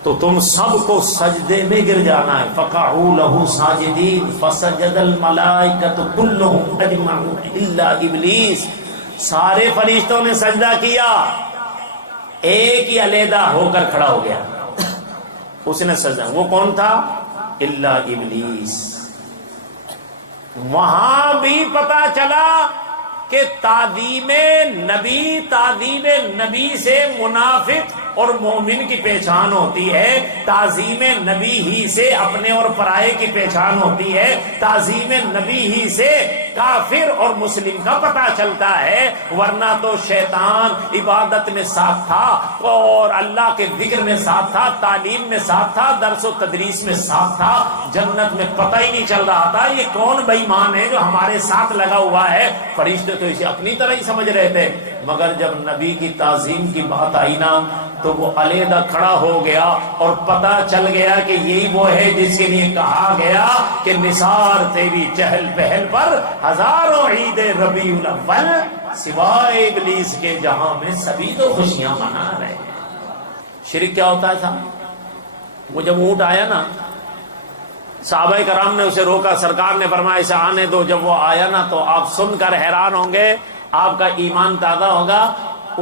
تو تم سب کو سجدے میں گر جانا ہے، فقعوا لہ ساجدین فسجد الملائکۃ کلھم اجمعون الا ابلیس۔ سارے فرشتوں نے سجدہ کیا، ایک ہی علیحدہ ہو کر کھڑا ہو گیا، اس نے سجدہ، وہ کون تھا؟ الا ابلیس۔ وہاں بھی پتا چلا کہ تعظیم نبی سے منافق اور مومن کی پہچان ہوتی ہے، تعظیم نبی ہی سے اپنے اور پرائے کی پہچان ہوتی ہے، تعظیم نبی ہی سے کافر اور مسلم کا پتہ چلتا ہے، ورنہ تو شیطان عبادت میں ساتھ تھا اور اللہ کے ذکر میں ساتھ تھا، تعلیم میں ساتھ تھا، درس و تدریس میں ساتھ تھا، جنت میں پتہ ہی نہیں چل رہا تھا یہ کون بے ایمان ہے جو ہمارے ساتھ لگا ہوا ہے۔ فرشتے تو اسے اپنی طرح ہی سمجھ رہے تھے، مگر جب نبی کی تعظیم کی بات آئی نا تو وہ علیحدہ کھڑا ہو گیا اور پتہ چل گیا کہ یہی وہ ہے جس کے لیے کہا گیا کہ نثار تیری چہل پہل پر ہزاروں عید ربیع الاول، سوائے ابلیس کے جہاں میں سبھی تو خوشیاں منا رہے ہیں۔ شرک کیا ہوتا ہے صاحب؟ وہ جب اونٹ آیا نا، صحابہ کرام نے اسے روکا، سرکار نے فرمایا اسے آنے دو۔ جب وہ آیا نا تو آپ سن کر حیران ہوں گے، آپ کا ایمان تازہ ہوگا۔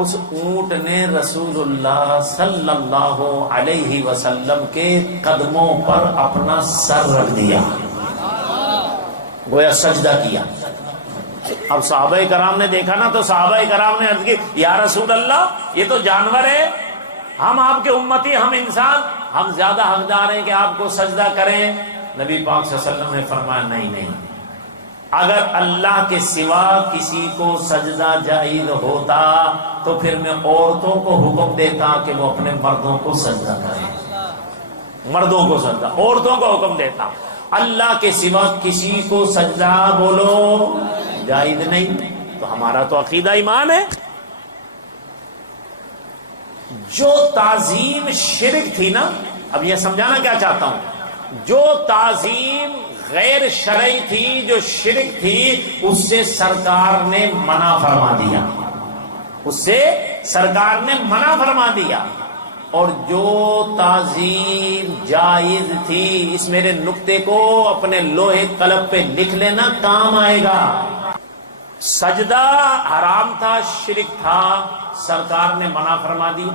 اس اونٹ نے رسول اللہ صلی اللہ علیہ وسلم کے قدموں پر اپنا سر رکھ دیا، گویا سجدہ کیا۔ اب صحابہ کرام نے دیکھا نا تو صحابہ کرام نے عرض کی یا رسول اللہ یہ تو جانور ہے، ہم آپ کے امتی، ہم انسان، ہم زیادہ حقدار ہیں کہ آپ کو سجدہ کریں۔ نبی پاک صلی اللہ علیہ وسلم نے فرمایا نہیں، اگر اللہ کے سوا کسی کو سجدہ جائز ہوتا تو پھر میں عورتوں کو حکم دیتا کہ وہ اپنے مردوں کو سجدہ کریں، مردوں کو سجدہ، عورتوں کو حکم دیتا۔ اللہ کے سوا کسی کو سجدہ بولو جائز نہیں، تو ہمارا تو عقیدہ ایمان ہے۔ جو تعظیم شرک تھی نا، اب یہ سمجھانا کیا چاہتا ہوں، جو تعظیم غیر شرعی تھی، جو شرک تھی، اس سے سرکار نے منع فرما دیا، اس سے سرکار نے منع فرما دیا۔ اور جو تعظیم جائز تھی، اس میرے نقطے کو اپنے لوہے قلم پہ لکھ لینا، کام آئے گا۔ سجدہ حرام تھا، شرک تھا، سرکار نے منع فرما دیا۔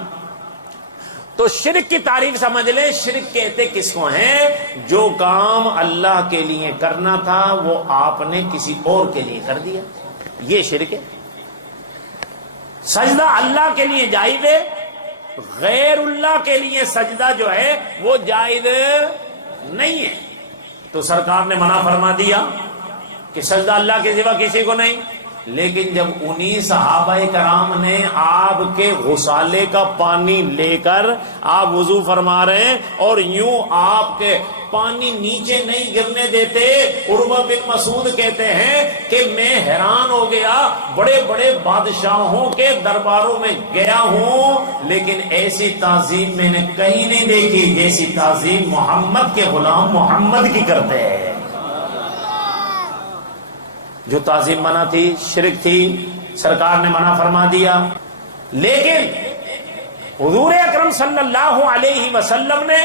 تو شرک کی تعریف سمجھ لیں، شرک کہتے کس کو ہیں؟ جو کام اللہ کے لیے کرنا تھا وہ آپ نے کسی اور کے لیے کر دیا، یہ شرک ہے۔ سجدہ اللہ کے لیے جائز ہے، غیر اللہ کے لیے سجدہ جو ہے وہ جائز نہیں ہے۔ تو سرکار نے منع فرما دیا کہ سجدہ اللہ کے سوا کسی کو نہیں۔ لیکن جب انہی صحابہ کرام نے آپ کے غسالے کا پانی لے کر آپ وضو فرما رہے ہیں اور یوں آپ کے پانی نیچے نہیں گرنے دیتے، عروہ بن مسعود کہتے ہیں کہ میں حیران ہو گیا، بڑے بڑے بادشاہوں کے درباروں میں گیا ہوں لیکن ایسی تعظیم میں نے کہیں نہیں دیکھی جیسی تعظیم محمد کے غلام محمد کی کرتے ہیں۔ جو تعظیم منع تھی، شرک تھی، سرکار نے منع فرما دیا۔ لیکن حضور اکرم صلی اللہ علیہ وسلم نے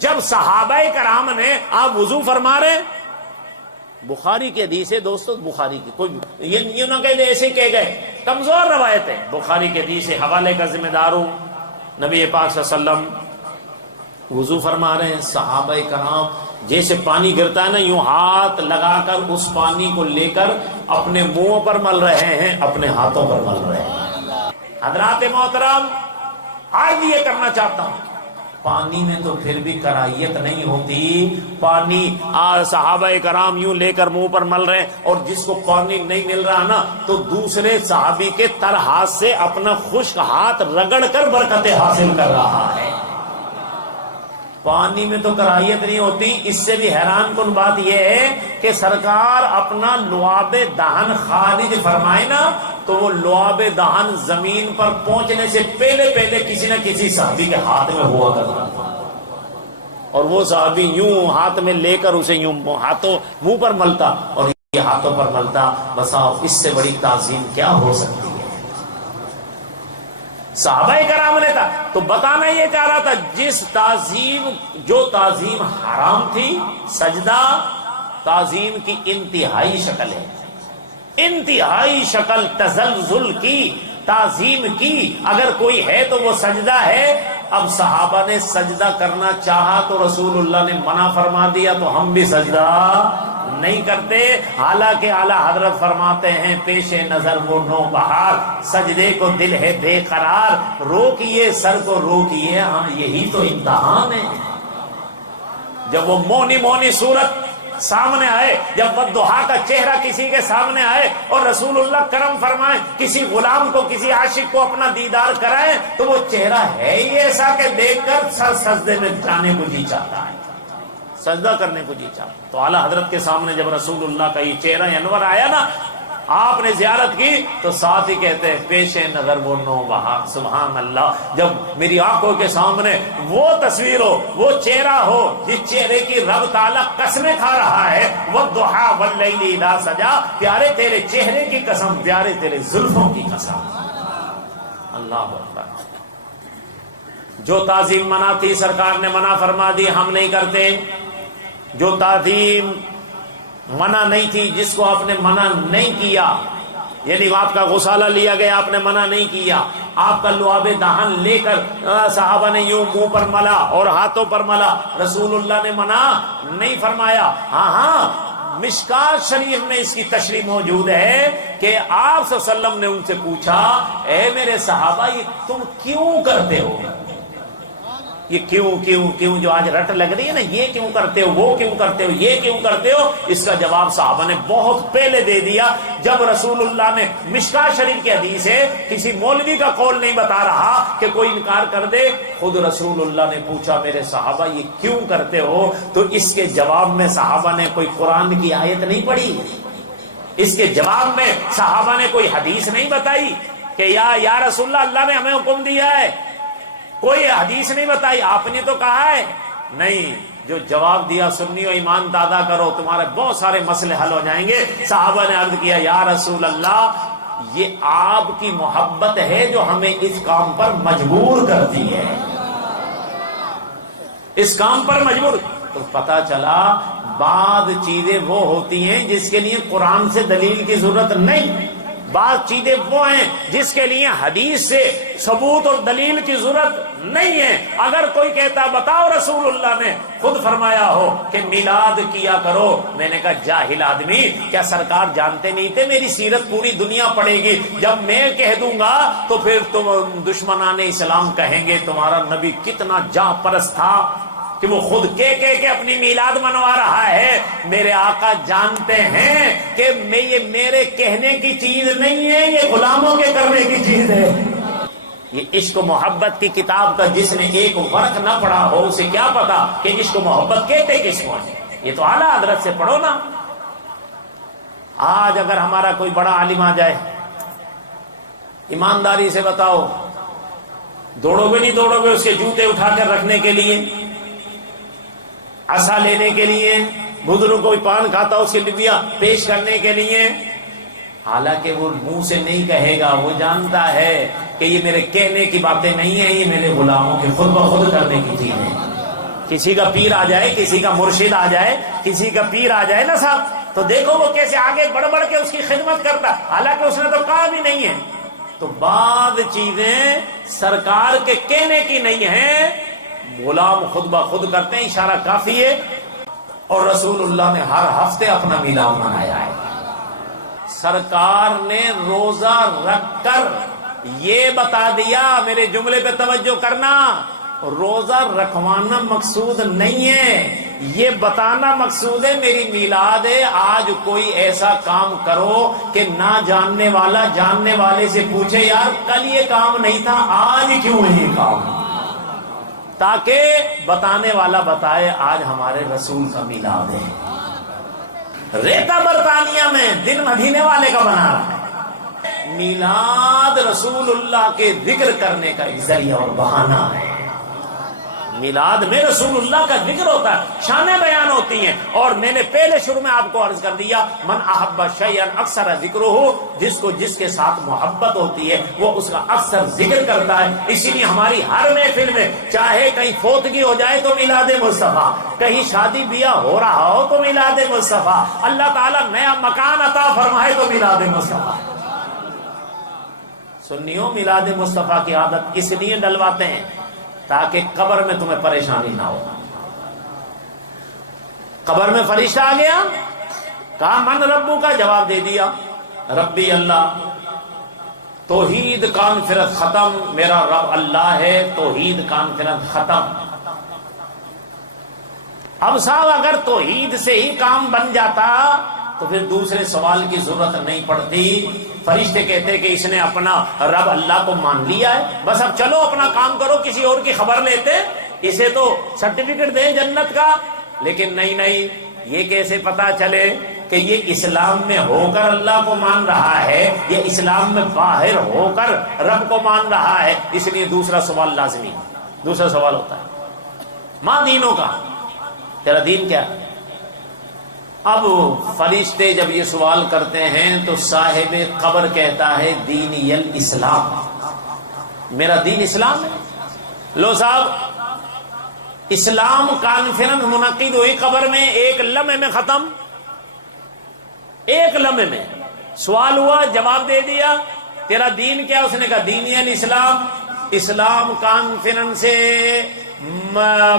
جب صحابہ کرام نے آپ وضو فرما رہے، بخاری کی حدیث ہے دوستو، بخاری کی، کوئی یہ نہ کہہ دے ایسے کہہ گئے، کمزور روایت ہے، بخاری کی حدیث ہے، حوالے کا ذمہ دار ہوں۔ نبی پاک صلی اللہ علیہ وسلم وضو فرما رہے ہیں، صحابہ کرام جیسے پانی گرتا ہے نا یوں ہاتھ لگا کر اس پانی کو لے کر اپنے منہ پر مل رہے ہیں، اپنے ہاتھوں پر مل رہے ہیں۔ حضرات محترم، آج یہ کرنا چاہتا ہوں، پانی میں تو پھر بھی کراہیت نہیں ہوتی، پانی صحابہ کرام یوں لے کر منہ پر مل رہے ہیں اور جس کو پانی نہیں مل رہا نا تو دوسرے صحابی کے تر ہاتھ سے اپنا خشک ہاتھ رگڑ کر برکتیں حاصل کر رہا ہے۔ پانی میں تو کراہیت نہیں ہوتی۔ اس سے بھی حیران کن بات یہ ہے کہ سرکار اپنا لعاب دہن خارج فرمائے نا تو وہ لعاب دہن زمین پر پہنچنے سے پہلے پہلے کسی نہ کسی صحابی کے ہاتھ میں ہوا کرتا تھا، اور وہ صحابی یوں ہاتھ میں لے کر اسے یوں ہاتھوں منہ پر ملتا اور یہ ہاتھوں پر ملتا۔ بسا اس سے بڑی تعظیم کیا ہو سکتی ہے؟ صحابہ کرام نے تھا تو بتانا یہ چاہ رہا تھا، جو تعظیم حرام تھی، سجدہ تعظیم کی انتہائی شکل ہے، انتہائی شکل تزلزل کی، تعظیم کی اگر کوئی ہے تو وہ سجدہ ہے۔ اب صحابہ نے سجدہ کرنا چاہا تو رسول اللہ نے منع فرما دیا تو ہم بھی سجدہ نہیں کرتے. حالانکہ اعلیٰ حضرت فرماتے ہیں پیش نظر وہ نوبہار, سجدے کو دل ہے بے قرار, روکیے سر کو روکیے, ہاں یہی تو امتحان ہے. جب وہ مونی مونی صورت سامنے آئے, جب والضحیٰ کا چہرہ کسی کے سامنے آئے اور رسول اللہ کرم فرمائیں کسی غلام کو, کسی عاشق کو اپنا دیدار کرائیں, تو وہ چہرہ ہے ہی ایسا کہ دیکھ کر سر سجدے میں جانے کو جی چاہتا ہے, سجدہ کرنے کو جی چاہتا. تو اعلیٰ حضرت کے سامنے جب رسول اللہ کا یہ چہرہ انور آیا نا, آپ نے زیارت کی, تو ساتھ ہی کہتے ہیں پیش نظر وہ نوبہار. سبحان اللہ, جب میری آنکھوں کے سامنے وہ تصویر ہو, وہ چہرہ ہو جس چہرے کی رب تعالیٰ قسمیں کھا رہا ہے, والضحیٰ واللیل اذا سجا, پیارے تیرے چہرے کی قسم, پیارے تیرے زلفوں کی قسم. اللہ اکبر. جو تعظیم منع تھی سرکار نے منع فرما دی, ہم نہیں کرتے. جو تعظیم منع نہیں تھی, جس کو آپ نے منع نہیں کیا, یعنی آپ کا غسالہ لیا گیا, آپ نے منع نہیں کیا, آپ کا لعاب دہن لے کر صحابہ نے یوں منہ پر ملا اور ہاتھوں پر ملا, رسول اللہ نے منع نہیں فرمایا. ہاں مشکات شریف میں اس کی تشریح موجود ہے کہ آپ صلی اللہ علیہ وسلم نے ان سے پوچھا, اے میرے صحابہ یہ تم کیوں کرتے ہو, یہ کیوں کیوں کیوں جو آج رٹ لگ رہی ہے نا, یہ کیوں کرتے ہو, وہ کیوں کرتے ہو, یہ کیوں کرتے ہو, اس کا جواب صحابہ نے بہت پہلے دے دیا. جب رسول اللہ نے, مشکات شریف کی حدیث ہے, کسی مولوی کا قول نہیں بتا رہا کہ کوئی انکار کر دے, خود رسول اللہ نے پوچھا میرے صحابہ یہ کیوں کرتے ہو, تو اس کے جواب میں صحابہ نے کوئی قرآن کی آیت نہیں پڑھی, اس کے جواب میں صحابہ نے کوئی حدیث نہیں بتائی کہ یا رسول اللہ نے ہمیں حکم دیا ہے, کوئی حدیث نہیں بتائی, آپ نے تو کہا ہے. نہیں, جو جواب دیا سنی و ایمان تازہ کرو, تمہارے بہت سارے مسئلے حل ہو جائیں گے. صحابہ نے عرض کیا یا رسول اللہ یہ آپ کی محبت ہے جو ہمیں اس کام پر مجبور کرتی ہے, اس کام پر مجبور. تو پتا چلا بعض چیزیں وہ ہوتی ہیں جس کے لیے قرآن سے دلیل کی ضرورت نہیں, بعض چیزیں وہ ہیں جس کے لیے حدیث سے ثبوت اور دلیل کی ضرورت نہیں ہے. اگر کوئی کہتا بتاؤ رسول اللہ نے خود فرمایا ہو کہ میلاد کیا کرو, میں نے کہا جاہل آدمی, کیا سرکار جانتے نہیں تھے میری سیرت پوری دنیا پڑھے گی, جب میں کہہ دوں گا تو پھر تم دشمنان اسلام کہیں گے تمہارا نبی کتنا جاں پرست تھا کہ وہ خود کے اپنی میلاد منوا رہا ہے. میرے آقا جانتے ہیں کہ یہ میرے کہنے کی چیز نہیں ہے, یہ غلاموں کے کرنے کی چیز ہے. یہ عشق و محبت کی کتاب کا جس نے ایک ورق نہ پڑھا ہو اسے کیا پتا کہ عشق و محبت کہتے کس کو ہیں. یہ تو اعلیٰ حضرت سے پڑھو نا. آج اگر ہمارا کوئی بڑا عالم آ جائے, ایمانداری سے بتاؤ دوڑو گے نہیں دوڑو گے اس کے جوتے اٹھا کر رکھنے کے لیے, عصا لینے کے لیے, بزرگ کوئی پان کھاتا اس کے لبیا پیش کرنے کے لیے. حالانکہ وہ منہ سے نہیں کہے گا, وہ جانتا ہے کہ یہ میرے کہنے کی باتیں نہیں ہیں, یہ میرے غلاموں کی خود بخود کرنے کی چیز ہے. کسی کا پیر آ جائے, کسی کا مرشد آ جائے, کسی کا پیر آ جائے نا صاحب, تو دیکھو وہ کیسے آگے بڑھ بڑھ کے اس کی خدمت کرتا, حالانکہ اس نے تو کہا بھی نہیں ہے. تو بعض چیزیں سرکار کے کہنے کی نہیں ہیں, غلام خود بخود کرتے ہیں, اشارہ کافی ہے. اور رسول اللہ نے ہر ہفتے اپنا میلاد منایا ہے. سرکار نے روزہ رکھ کر یہ بتا دیا, میرے جملے پہ توجہ کرنا, روزہ رکھوانا مقصود نہیں ہے, یہ بتانا مقصود ہے میری میلاد ہے. آج کوئی ایسا کام کرو کہ نہ جاننے والا جاننے والے سے پوچھے یار کل یہ کام نہیں تھا آج کیوں ہے یہ کام, تاکہ بتانے والا بتائے آج ہمارے رسول کا میلاد ہے. ریتا برطانیہ میں دن مدینے والے کا بنا رہا ہے. میلاد رسول اللہ کے ذکر کرنے کا ایک ذریعہ اور بہانہ ہے. میلاد میں رسول اللہ کا ذکر ہوتا ہے, شانیں بیان ہوتی ہیں. اور میں نے پہلے شروع میں آپ کو عرض کر دیا, من احب شیئا اکثر ذکرہ, جس کو جس کے ساتھ محبت ہوتی ہے وہ اس کا اکثر ذکر کرتا ہے. اسی لیے ہماری ہر محفل میں چاہے کہیں فوتگی ہو جائے تو میلاد مصطفیٰ, کہیں شادی بیاہ ہو رہا ہو تو میلاد مصطفیٰ, اللہ تعالیٰ نیا مکان عطا فرمائے تو میلاد مصطفیٰ. سنیوں, میلاد مصطفیٰ کی عادت اس لیے ڈلواتے ہیں تاکہ قبر میں تمہیں پریشانی نہ ہو. قبر میں فرشتہ آ گیا, کہا من ربو کا جواب دے دیا ربی اللہ. توحید کانفرنس ختم, میرا رب اللہ ہے, توحید کانفرنس ختم. اب صاحب اگر توحید سے ہی کام بن جاتا تو پھر دوسرے سوال کی ضرورت نہیں پڑتی. فرشتے کہتے کہ اس نے اپنا رب اللہ کو مان لیا ہے, بس اب چلو اپنا کام کرو, کسی اور کی خبر لیتے, اسے تو سرٹیفکیٹ دیں جنت کا. لیکن نہیں, یہ کیسے پتا چلے کہ یہ اسلام میں ہو کر اللہ کو مان رہا ہے یا اسلام میں باہر ہو کر رب کو مان رہا ہے. اس لیے دوسرا سوال لازمی. دوسرا سوال ہوتا ہے ماں دینوں کا, تیرا دین کیا ہے؟ اب فرشتے جب یہ سوال کرتے ہیں تو صاحب قبر کہتا ہے دینی الاسلام, میرا دین اسلام ہے. لو صاحب اسلام کانفرنس منعقد ہوئی قبر میں, ایک لمحے میں ختم. ایک لمحے میں سوال ہوا, جواب دے دیا, تیرا دین کیا؟ اس نے کہا دینی الاسلام. اسلام کانفرنس سے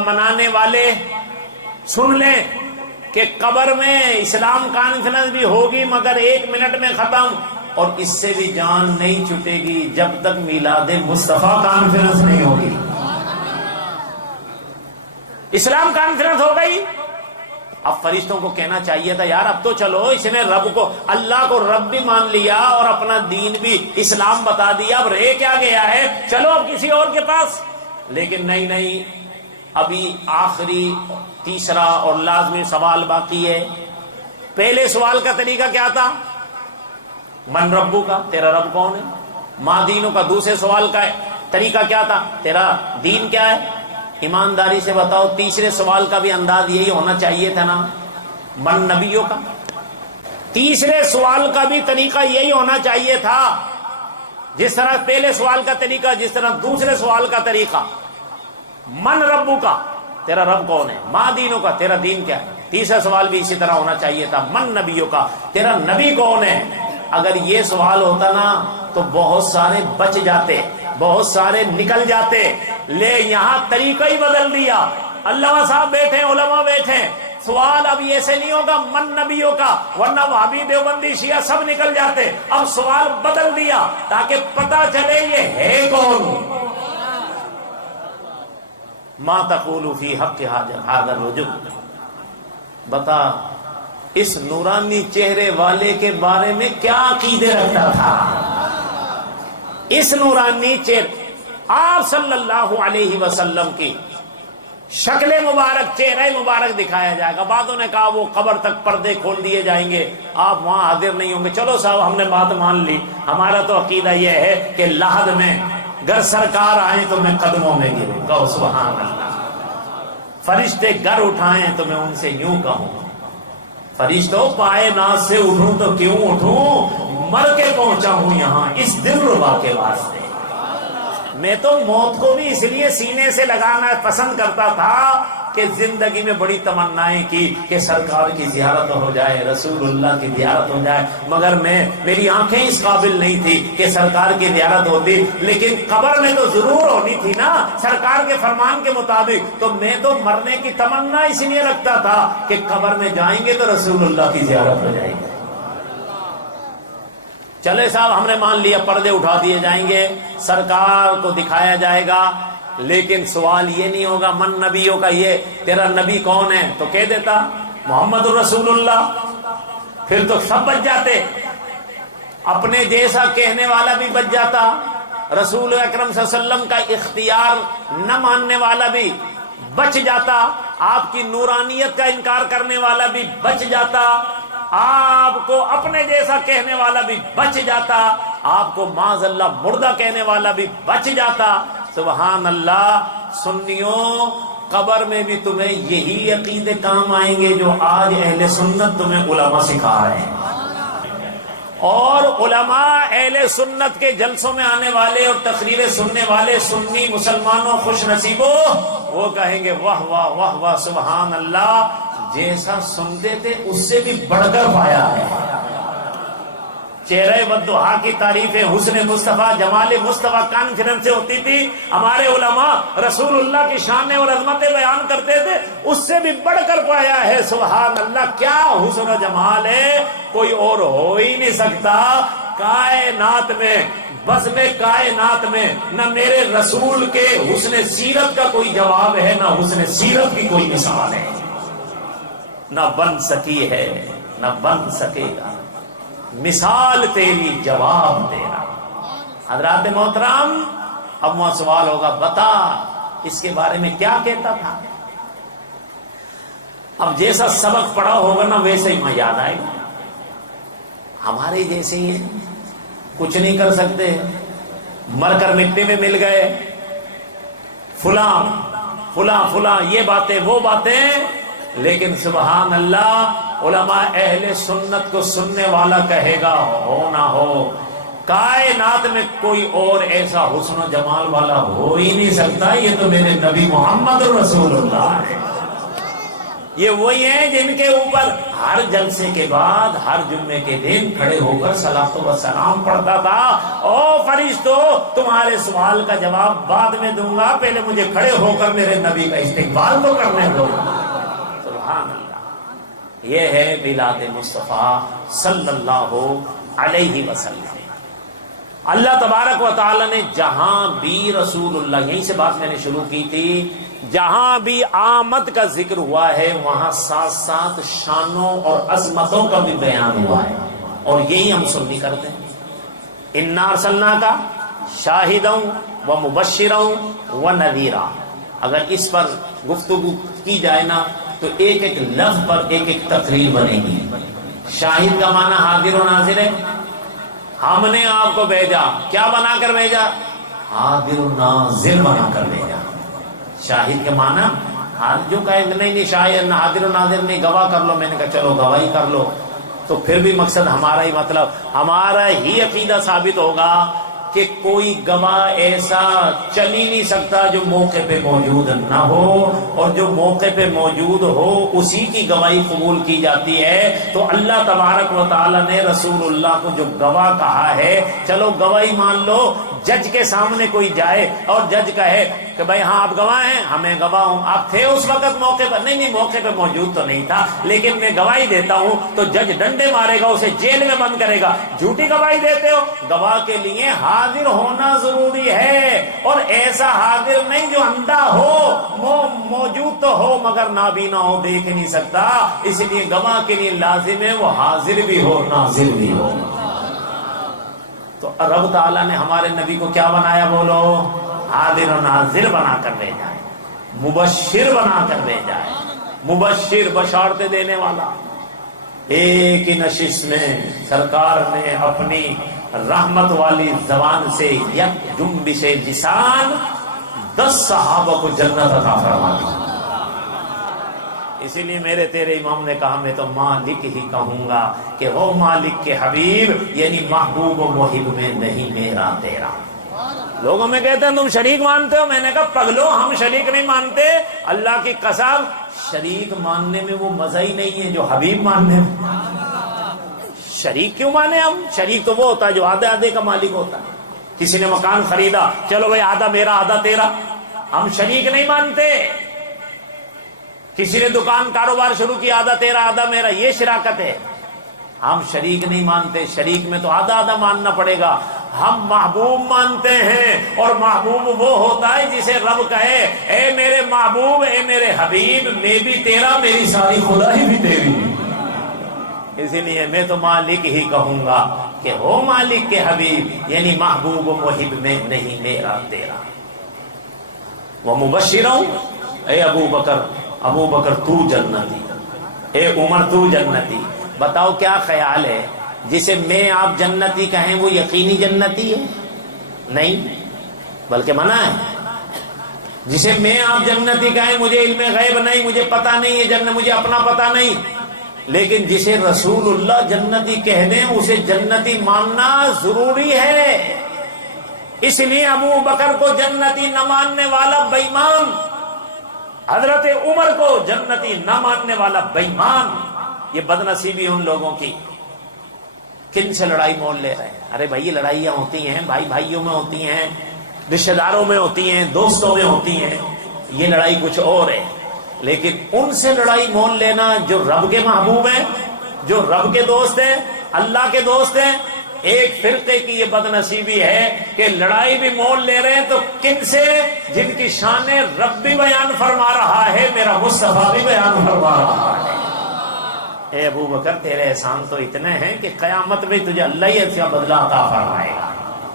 منانے والے سن لیں کہ قبر میں اسلام کانفرنس بھی ہوگی مگر 1 منٹ میں ختم, اور اس سے بھی جان نہیں چھٹے گی جب تک میلاد مصطفیٰ کانفرنس نہیں ہوگی. اسلام کانفرنس ہو گئی. اب فرشتوں کو کہنا چاہیے تھا یار اب تو چلو, اس نے رب کو, اللہ کو رب بھی مان لیا اور اپنا دین بھی اسلام بتا دیا, اب رہ کیا گیا ہے, چلو اب کسی اور کے پاس. لیکن نہیں, ابھی آخری تیسرا اور لازمی سوال باقی ہے. پہلے سوال کا طریقہ کیا تھا؟ من ربو کا, تیرا رب کون ہے؟ ماں دینوں کا. دوسرے سوال کا طریقہ کیا تھا؟ تیرا دین کیا ہے؟ ایمانداری سے بتاؤ تیسرے سوال کا بھی انداز یہی ہونا چاہیے تھا نا, من نبیوں کا. تیسرے سوال کا بھی طریقہ یہی ہونا چاہیے تھا, جس طرح پہلے سوال کا طریقہ, جس طرح دوسرے سوال کا طریقہ. من ربو کا, تیرا رب کون ہے؟ ماں دینوں کا, تیرا دین کیا ہے؟ تیسرا سوال بھی اسی طرح ہونا چاہیے تھا, من نبیوں کا, تیرا نبی کون ہے؟ اگر یہ سوال ہوتا نا تو بہت سارے بچ جاتے, بہت سارے نکل جاتے. لے یہاں طریقہ ہی بدل دیا. علامہ صاحب بیٹھے, علماء بیٹھے, سوال اب ایسے نہیں ہوگا من نبیوں کا, ورنہ وہابی دیوبندی شیعہ سب نکل جاتے. اب سوال بدل دیا تاکہ پتا چلے یہ ہے کون. ما تقول فی حق هذا الرجل, بتا اس نورانی چہرے والے کے بارے میں کیا عقیدے رکھتا تھا. اس نورانی چہرے, آپ صلی اللہ علیہ وسلم کی شکل مبارک, چہرہ مبارک دکھایا جائے گا. بعضوں نے کہا وہ قبر تک پردے کھول دیے جائیں گے, آپ وہاں حاضر نہیں ہوں گے. چلو صاحب ہم نے بات مان لی, ہمارا تو عقیدہ یہ ہے کہ لحد میں گر سرکار آئیں تو میں قدموں میں گروں, کہو سبحان اللہ. فرشتے گر اٹھائیں تو میں ان سے یوں کہوں, فرشتوں پائے ناز سے اٹھوں تو کیوں اٹھوں, مر کے پہنچا ہوں یہاں اس دل ربا کے واسطے. میں تو موت کو بھی اس لیے سینے سے لگانا پسند کرتا تھا کہ زندگی میں بڑی تمنائیں کی کہ سرکار کی زیارت ہو جائے, رسول اللہ کی زیارت ہو جائے, مگر میری آنکھیں اس قابل نہیں تھی کہ سرکار کی زیارت ہوتی. لیکن قبر میں تو ضرور ہونی تھی نا سرکار کے فرمان کے مطابق. تو میں تو مرنے کی تمنا اس لیے رکھتا تھا کہ قبر میں جائیں گے تو رسول اللہ کی زیارت ہو جائے گی. چلے صاحب ہم نے مان لیا, پردے اٹھا دیے جائیں گے, سرکار کو دکھایا جائے گا. لیکن سوال یہ نہیں ہوگا من نبیوں کا, یہ تیرا نبی کون ہے؟ تو کہہ دیتا محمد رسول اللہ, پھر تو سب بچ جاتے. اپنے جیسا کہنے والا بھی بچ جاتا, رسول اکرم صلی اللہ علیہ وسلم کا اختیار نہ ماننے والا بھی بچ جاتا, آپ کی نورانیت کا انکار کرنے والا بھی بچ جاتا, آپ کو اپنے جیسا کہنے والا بھی بچ جاتا, آپ کو معاذ اللہ مردہ کہنے والا بھی بچ جاتا. سبحان اللہ. سنیوں قبر میں بھی تمہیں یہی عقیدے کام آئیں گے جو آج اہل سنت تمہیں علماء سکھا رہے ہیں. اور علماء اہل سنت کے جلسوں میں آنے والے اور تقریریں سننے والے سنی مسلمانوں خوش نصیبوں, وہ کہیں گے واہ واہ واہ واہ سبحان اللہ, جیسا سنتے تھے اس سے بھی بڑھ کر پایا ہے. چہرے بددعا کی تعریفیں حسن مصطفیٰ جمال مصطفیٰ کانفرنس سے ہوتی تھی. ہمارے علماء رسول اللہ کی شان اور عظمتیں بیان کرتے تھے. اس سے بھی بڑھ کر پایا ہے. سبحان اللہ, کیا حسن و جمال ہے, کوئی اور ہو ہی نہیں سکتا کائنات میں. بس میں کائنات میں نہ میرے رسول کے حسن سیرت کا کوئی جواب ہے, نہ حسن سیرت کی کوئی مثال ہے, نہ بن سکی ہے نہ بن سکے گا. مثال تیری جواب تیرا. حضرات محترم, اب وہاں سوال ہوگا, بتا اس کے بارے میں کیا کہتا تھا. اب جیسا سبق پڑھا ہوگا نا ویسے ہی وہاں یاد آئے گا. ہمارے جیسے ہی ہیں, کچھ نہیں کر سکتے, مر کر مٹی میں مل گئے, فلاں فلاں فلاں یہ باتیں وہ باتیں. لیکن سبحان اللہ, علماء اہل سنت کو سننے والا کہے گا ہو نہ ہو, کائنات میں کوئی اور ایسا حسن و جمال والا ہو ہی نہیں سکتا. یہ تو میرے نبی محمد رسول اللہ ہے. یہ وہی ہیں جن کے اوپر ہر جلسے کے بعد ہر جمعے کے دن کھڑے ہو کر صلاۃ و سلام پڑھتا تھا. او فرشتو, تمہارے سوال کا جواب بعد میں دوں گا, پہلے مجھے کھڑے ہو کر میرے نبی کا استقبال تو کرنے دو. سبحان اللہ. یہ ہے میلاد مصطفیٰ صلی اللہ علیہ وسلم. اللہ تبارک و تعالی نے جہاں بھی رسول اللہ, یہیں سے بات میں نے شروع کی تھی, جہاں بھی آمد کا ذکر ہوا ہے وہاں ساتھ ساتھ شانوں اور عظمتوں کا بھی بیان ہوا ہے. اور یہی ہم سنی کرتے ہیں. انا ارسلناک شاہدا و مبشرا و نذیرا. اگر اس پر گفتگو کی جائے نا تو ایک ایک لفظ پر ایک ایک تقریر بنے گی. شاہد کا معنی حاضر و ناظر ہے. ہم نے آپ کو بھیجا, کیا بنا کر بھیجا؟ حاضر و ناظر بنا کر بھیجا. شاہد کے معنی جو کہے نہیں شاہد حاضر و ناظر نہیں, گواہ کر لو. میں نے کہا چلو گواہی کر لو, تو پھر بھی مقصد ہمارا ہی, مطلب ہمارا ہی عقیدہ ثابت ہوگا کہ کوئی گواہ ایسا چل ہی نہیں سکتا جو موقع پہ موجود نہ ہو, اور جو موقع پہ موجود ہو اسی کی گواہی قبول کی جاتی ہے. تو اللہ تبارک و تعالی نے رسول اللہ کو جو گواہ کہا ہے, چلو گواہی مان لو. جج کے سامنے کوئی جائے اور جج کہے کہ بھائی ہاں آپ گواہ ہیں, ہمیں گواہ ہوں. آپ تھے اس وقت موقع پر؟ نہیں موقع پہ موجود تو نہیں تھا, لیکن میں گواہی دیتا ہوں. تو جج ڈنڈے مارے گا, اسے جیل میں بند کرے گا. جھوٹی گواہی دیتے ہو. گواہ کے لیے حاضر ہونا ضروری ہے, اور ایسا حاضر نہیں جو اندھا ہو, موجود تو ہو مگر نابینا ہو, دیکھ نہیں سکتا. اس لیے گواہ کے لیے لازم ہے وہ حاضر بھی ہو ناظر بھی ہو. تو رب تعالیٰ نے ہمارے نبی کو کیا بنایا؟ بولو, حاضر و ناظر بنا کر بھیجا ہے, مبشر بنا کر بھیجا ہے. مبشر, بشارتیں دینے والا. ایک ہی نشست میں سرکار نے اپنی رحمت والی زبان سے یک جنبش لسان 10 صحابہ کو جنت عطا فرما دی. اسی لیے میرے تیرے امام نے کہا میں تو مالک ہی کہوں گا کہ ہو مالک کے حبیب, یعنی محبوب و محب میں نہیں میرا تیرا. لوگوں میں کہتے ہیں تم شریک مانتے ہو. میں نے کہا پگلو, ہم شریک نہیں مانتے. اللہ کی قسم, شریک ماننے میں وہ مزہ ہی نہیں ہے جو حبیب ماننے میں. شریک کیوں مانے ہم؟ شریک تو وہ ہوتا ہے جو آدھے آدھے کا مالک ہوتا ہے. کسی نے مکان خریدا, چلو بھائی آدھا میرا آدھا تیرا. ہم شریک نہیں مانتے. کسی نے دکان کاروبار شروع کیا, آدھا تیرا آدھا میرا, یہ شراکت ہے. ہم شریک نہیں مانتے. شریک میں تو آدھا آدھا ماننا پڑے گا. ہم محبوب مانتے ہیں, اور محبوب وہ ہوتا ہے جسے رب کہے اے میرے محبوب, اے میرے حبیب, میں بھی تیرا, میری ساری خدائی بھی تیری. اسی لیے میں تو مالک ہی کہوں گا کہ ہو مالک کے حبیب, یعنی محبوب و محب میں نہیں میرا تیرا. وہ مبشروں, اے ابو بکر تو جنتی, اے عمر تو جنتی. بتاؤ کیا خیال ہے, جسے میں آپ جنتی کہیں وہ یقینی جنتی ہے؟ نہیں, بلکہ منع ہے. جسے میں آپ جنتی کہیں مجھے علم غیب نہیں, مجھے پتہ نہیں ہے جنت, مجھے اپنا پتہ نہیں. لیکن جسے رسول اللہ جنتی کہہ دیں اسے جنتی ماننا ضروری ہے. اس لیے ابو بکر کو جنتی نہ ماننے والا بے ایمان, حضرت عمر کو جنتی نہ ماننے والا بے ایمان. یہ بدنصیبی ان لوگوں کی کن سے لڑائی مول لے رہے ہیں؟ ارے بھائی یہ لڑائیاں ہوتی ہیں بھائی بھائیوں میں ہوتی ہیں، رشتہ داروں میں ہوتی ہیں، دوستوں میں ہوتی ہیں، یہ لڑائی کچھ اور ہے۔ لیکن ان سے لڑائی مول لینا جو رب کے محبوب ہیں، جو رب کے دوست ہیں، اللہ کے دوست ہیں، ایک فرقے کی یہ بد نصیبی ہے کہ لڑائی بھی مول لے رہے ہیں تو کن سے؟ جن کی شان رب بھی بیان فرما رہا ہے، میرا مصطفیٰ بھی بیان فرما رہا ہے۔ اے ابو بکر تیرے احسان تو اتنے ہیں کہ قیامت میں تجھے اللہ ہی اچھا بدلہ عطا فرمائے گا۔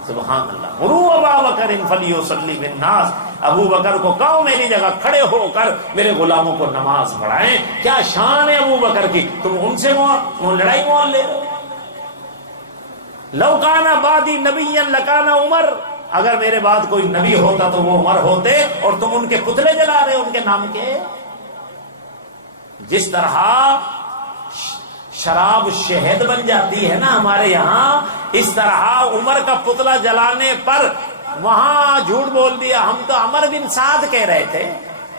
سبحان اللہ۔ مرو ابا بکر فلیصلی بالناس، ابو بکر کو کہو میری جگہ کھڑے ہو کر میرے غلاموں کو نماز پڑھائیں۔ کیا شان ہے ابو بکر کی، تم ان سے لڑائی مول لے رہے ہو۔ لو کان بعدی نبیا لکان عمر، اگر میرے بعد کوئی نبی ہوتا تو وہ عمر ہوتے، اور تم ان کے پتلے جلا رہے ان کے نام کے۔ جس طرح شراب شہد بن جاتی ہے نا ہمارے یہاں، اس طرح عمر کا پتلا جلانے پر وہاں جھوٹ بول دیا، ہم تو عمر بن سعد کہہ رہے تھے،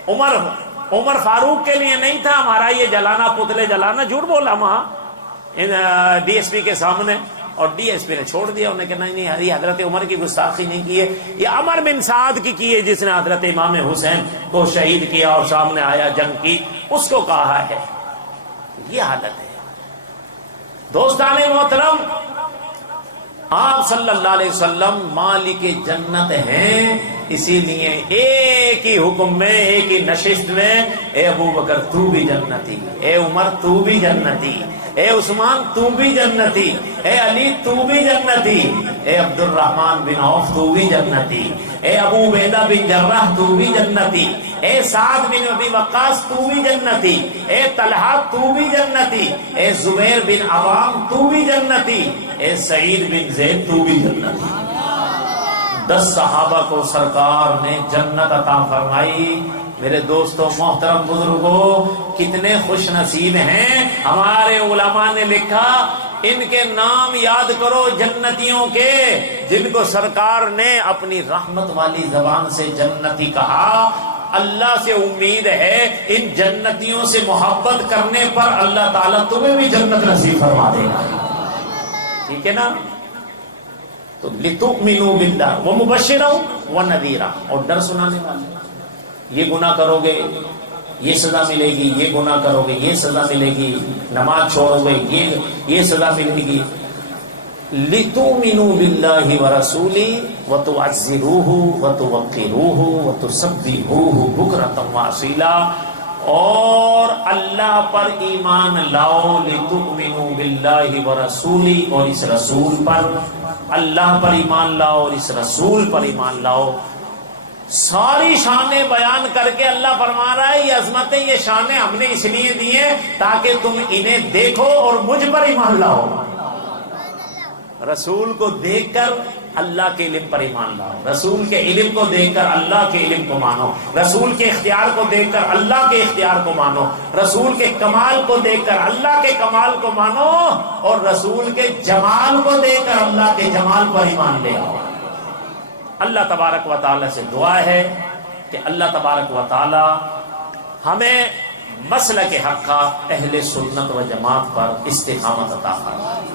عمر فاروق کے لیے نہیں تھا ہمارا یہ جلانا، پتلے جلانا، جھوٹ بولا وہاں ڈی ایس پی کے سامنے، اور ڈی ایس پی نے چھوڑ دیا، انہوں نے کہا نہیں یہ حضرت عمر کی گستاخی نہیں کی ہے، یہ عمر بن سعد کی ہے جس نے حضرت امام حسین کو شہید کیا اور سامنے آیا جنگ کی، اس کو کہا ہے۔ یہ حالت ہے دوستان محترم۔ آپ صلی اللہ علیہ وسلم مالک جنت ہیں، اسی لیے ایک ہی حکم میں، ایک ہی نشست میں، اے ابو بکر تو بھی جنتی، اے عمر تو بھی جنتی، اے عثمان تو بھی جنتی، اے علی تو بھی جنتی، اے عبد الرحمن بن عوف تو بھی جنتی، اے ابو عبیدہ بن جراح تو بھی جنتی، اے سعد بن ابی وقاص تو بھی جنتی، اے طلحہ تو بھی جنتی، اے زبیر بن عوام تو بھی جنتی، اے سعید بن زید تو بھی جنتی۔ 10 صحابہ کو سرکار نے جنت عطا فرمائی۔ میرے دوستوں محترم بزرگوں، کتنے خوش نصیب ہیں، ہمارے علماء نے لکھا ان کے نام یاد کرو جنتیوں کے جن کو سرکار نے اپنی رحمت والی زبان سے جنتی کہا۔ اللہ سے امید ہے ان جنتیوں سے محبت کرنے پر اللہ تعالیٰ تمہیں بھی جنت نصیب فرما دے گا، ٹھیک ہے نا؟ تو لِتُؤْمِنُوا بِاللَّهِ وَمُبَشِّرًا وَنَذِيرًا، اور ڈر سنانے والے، یہ گناہ کرو گے یہ سزا ملے گی، یہ گناہ کرو گے یہ سزا ملے گی، نماز چھوڑو گے یہ سزا ملے گی۔ لِتُؤْمِنُوا بِاللَّهِ وَرَسُولِهِ وَتُعَزِّرُوهُ وَتُوَقِّرُوهُ وَتُسَبِّحُوهُ بُكْرَةً وَأَصِيلًا، اور اللہ پر ایمان لاؤ، لِتُؤْمِنُوا بِاللَّهِ وَرَسُولِهِ، اور اس رسول پر، اللہ پر ایمان لاؤ اور اس رسول پر ایمان لاؤ۔ ساری شانیں بیان کر کے اللہ فرما رہا ہے یہ عظمتیں، یہ شانیں ہم نے اس لیے دی ہیں تاکہ تم انہیں دیکھو اور مجھ پر ایمان لاؤ۔ رسول کو دیکھ کر اللہ کے علم پر ایمان لاؤ، رسول کے علم کو دیکھ کر اللہ کے علم کو مانو، رسول کے اختیار کو دیکھ کر اللہ کے اختیار کو مانو، رسول کے کمال کو دیکھ کر اللہ کے کمال کو مانو، اور رسول کے جمال کو دیکھ کر اللہ کے جمال پر ایمان لے آؤ۔ اللہ تبارک و تعالی سے دعا ہے کہ اللہ تبارک و تعالی ہمیں مسلک حق کا اہل سنت و جماعت پر استقامت عطا فرمائے۔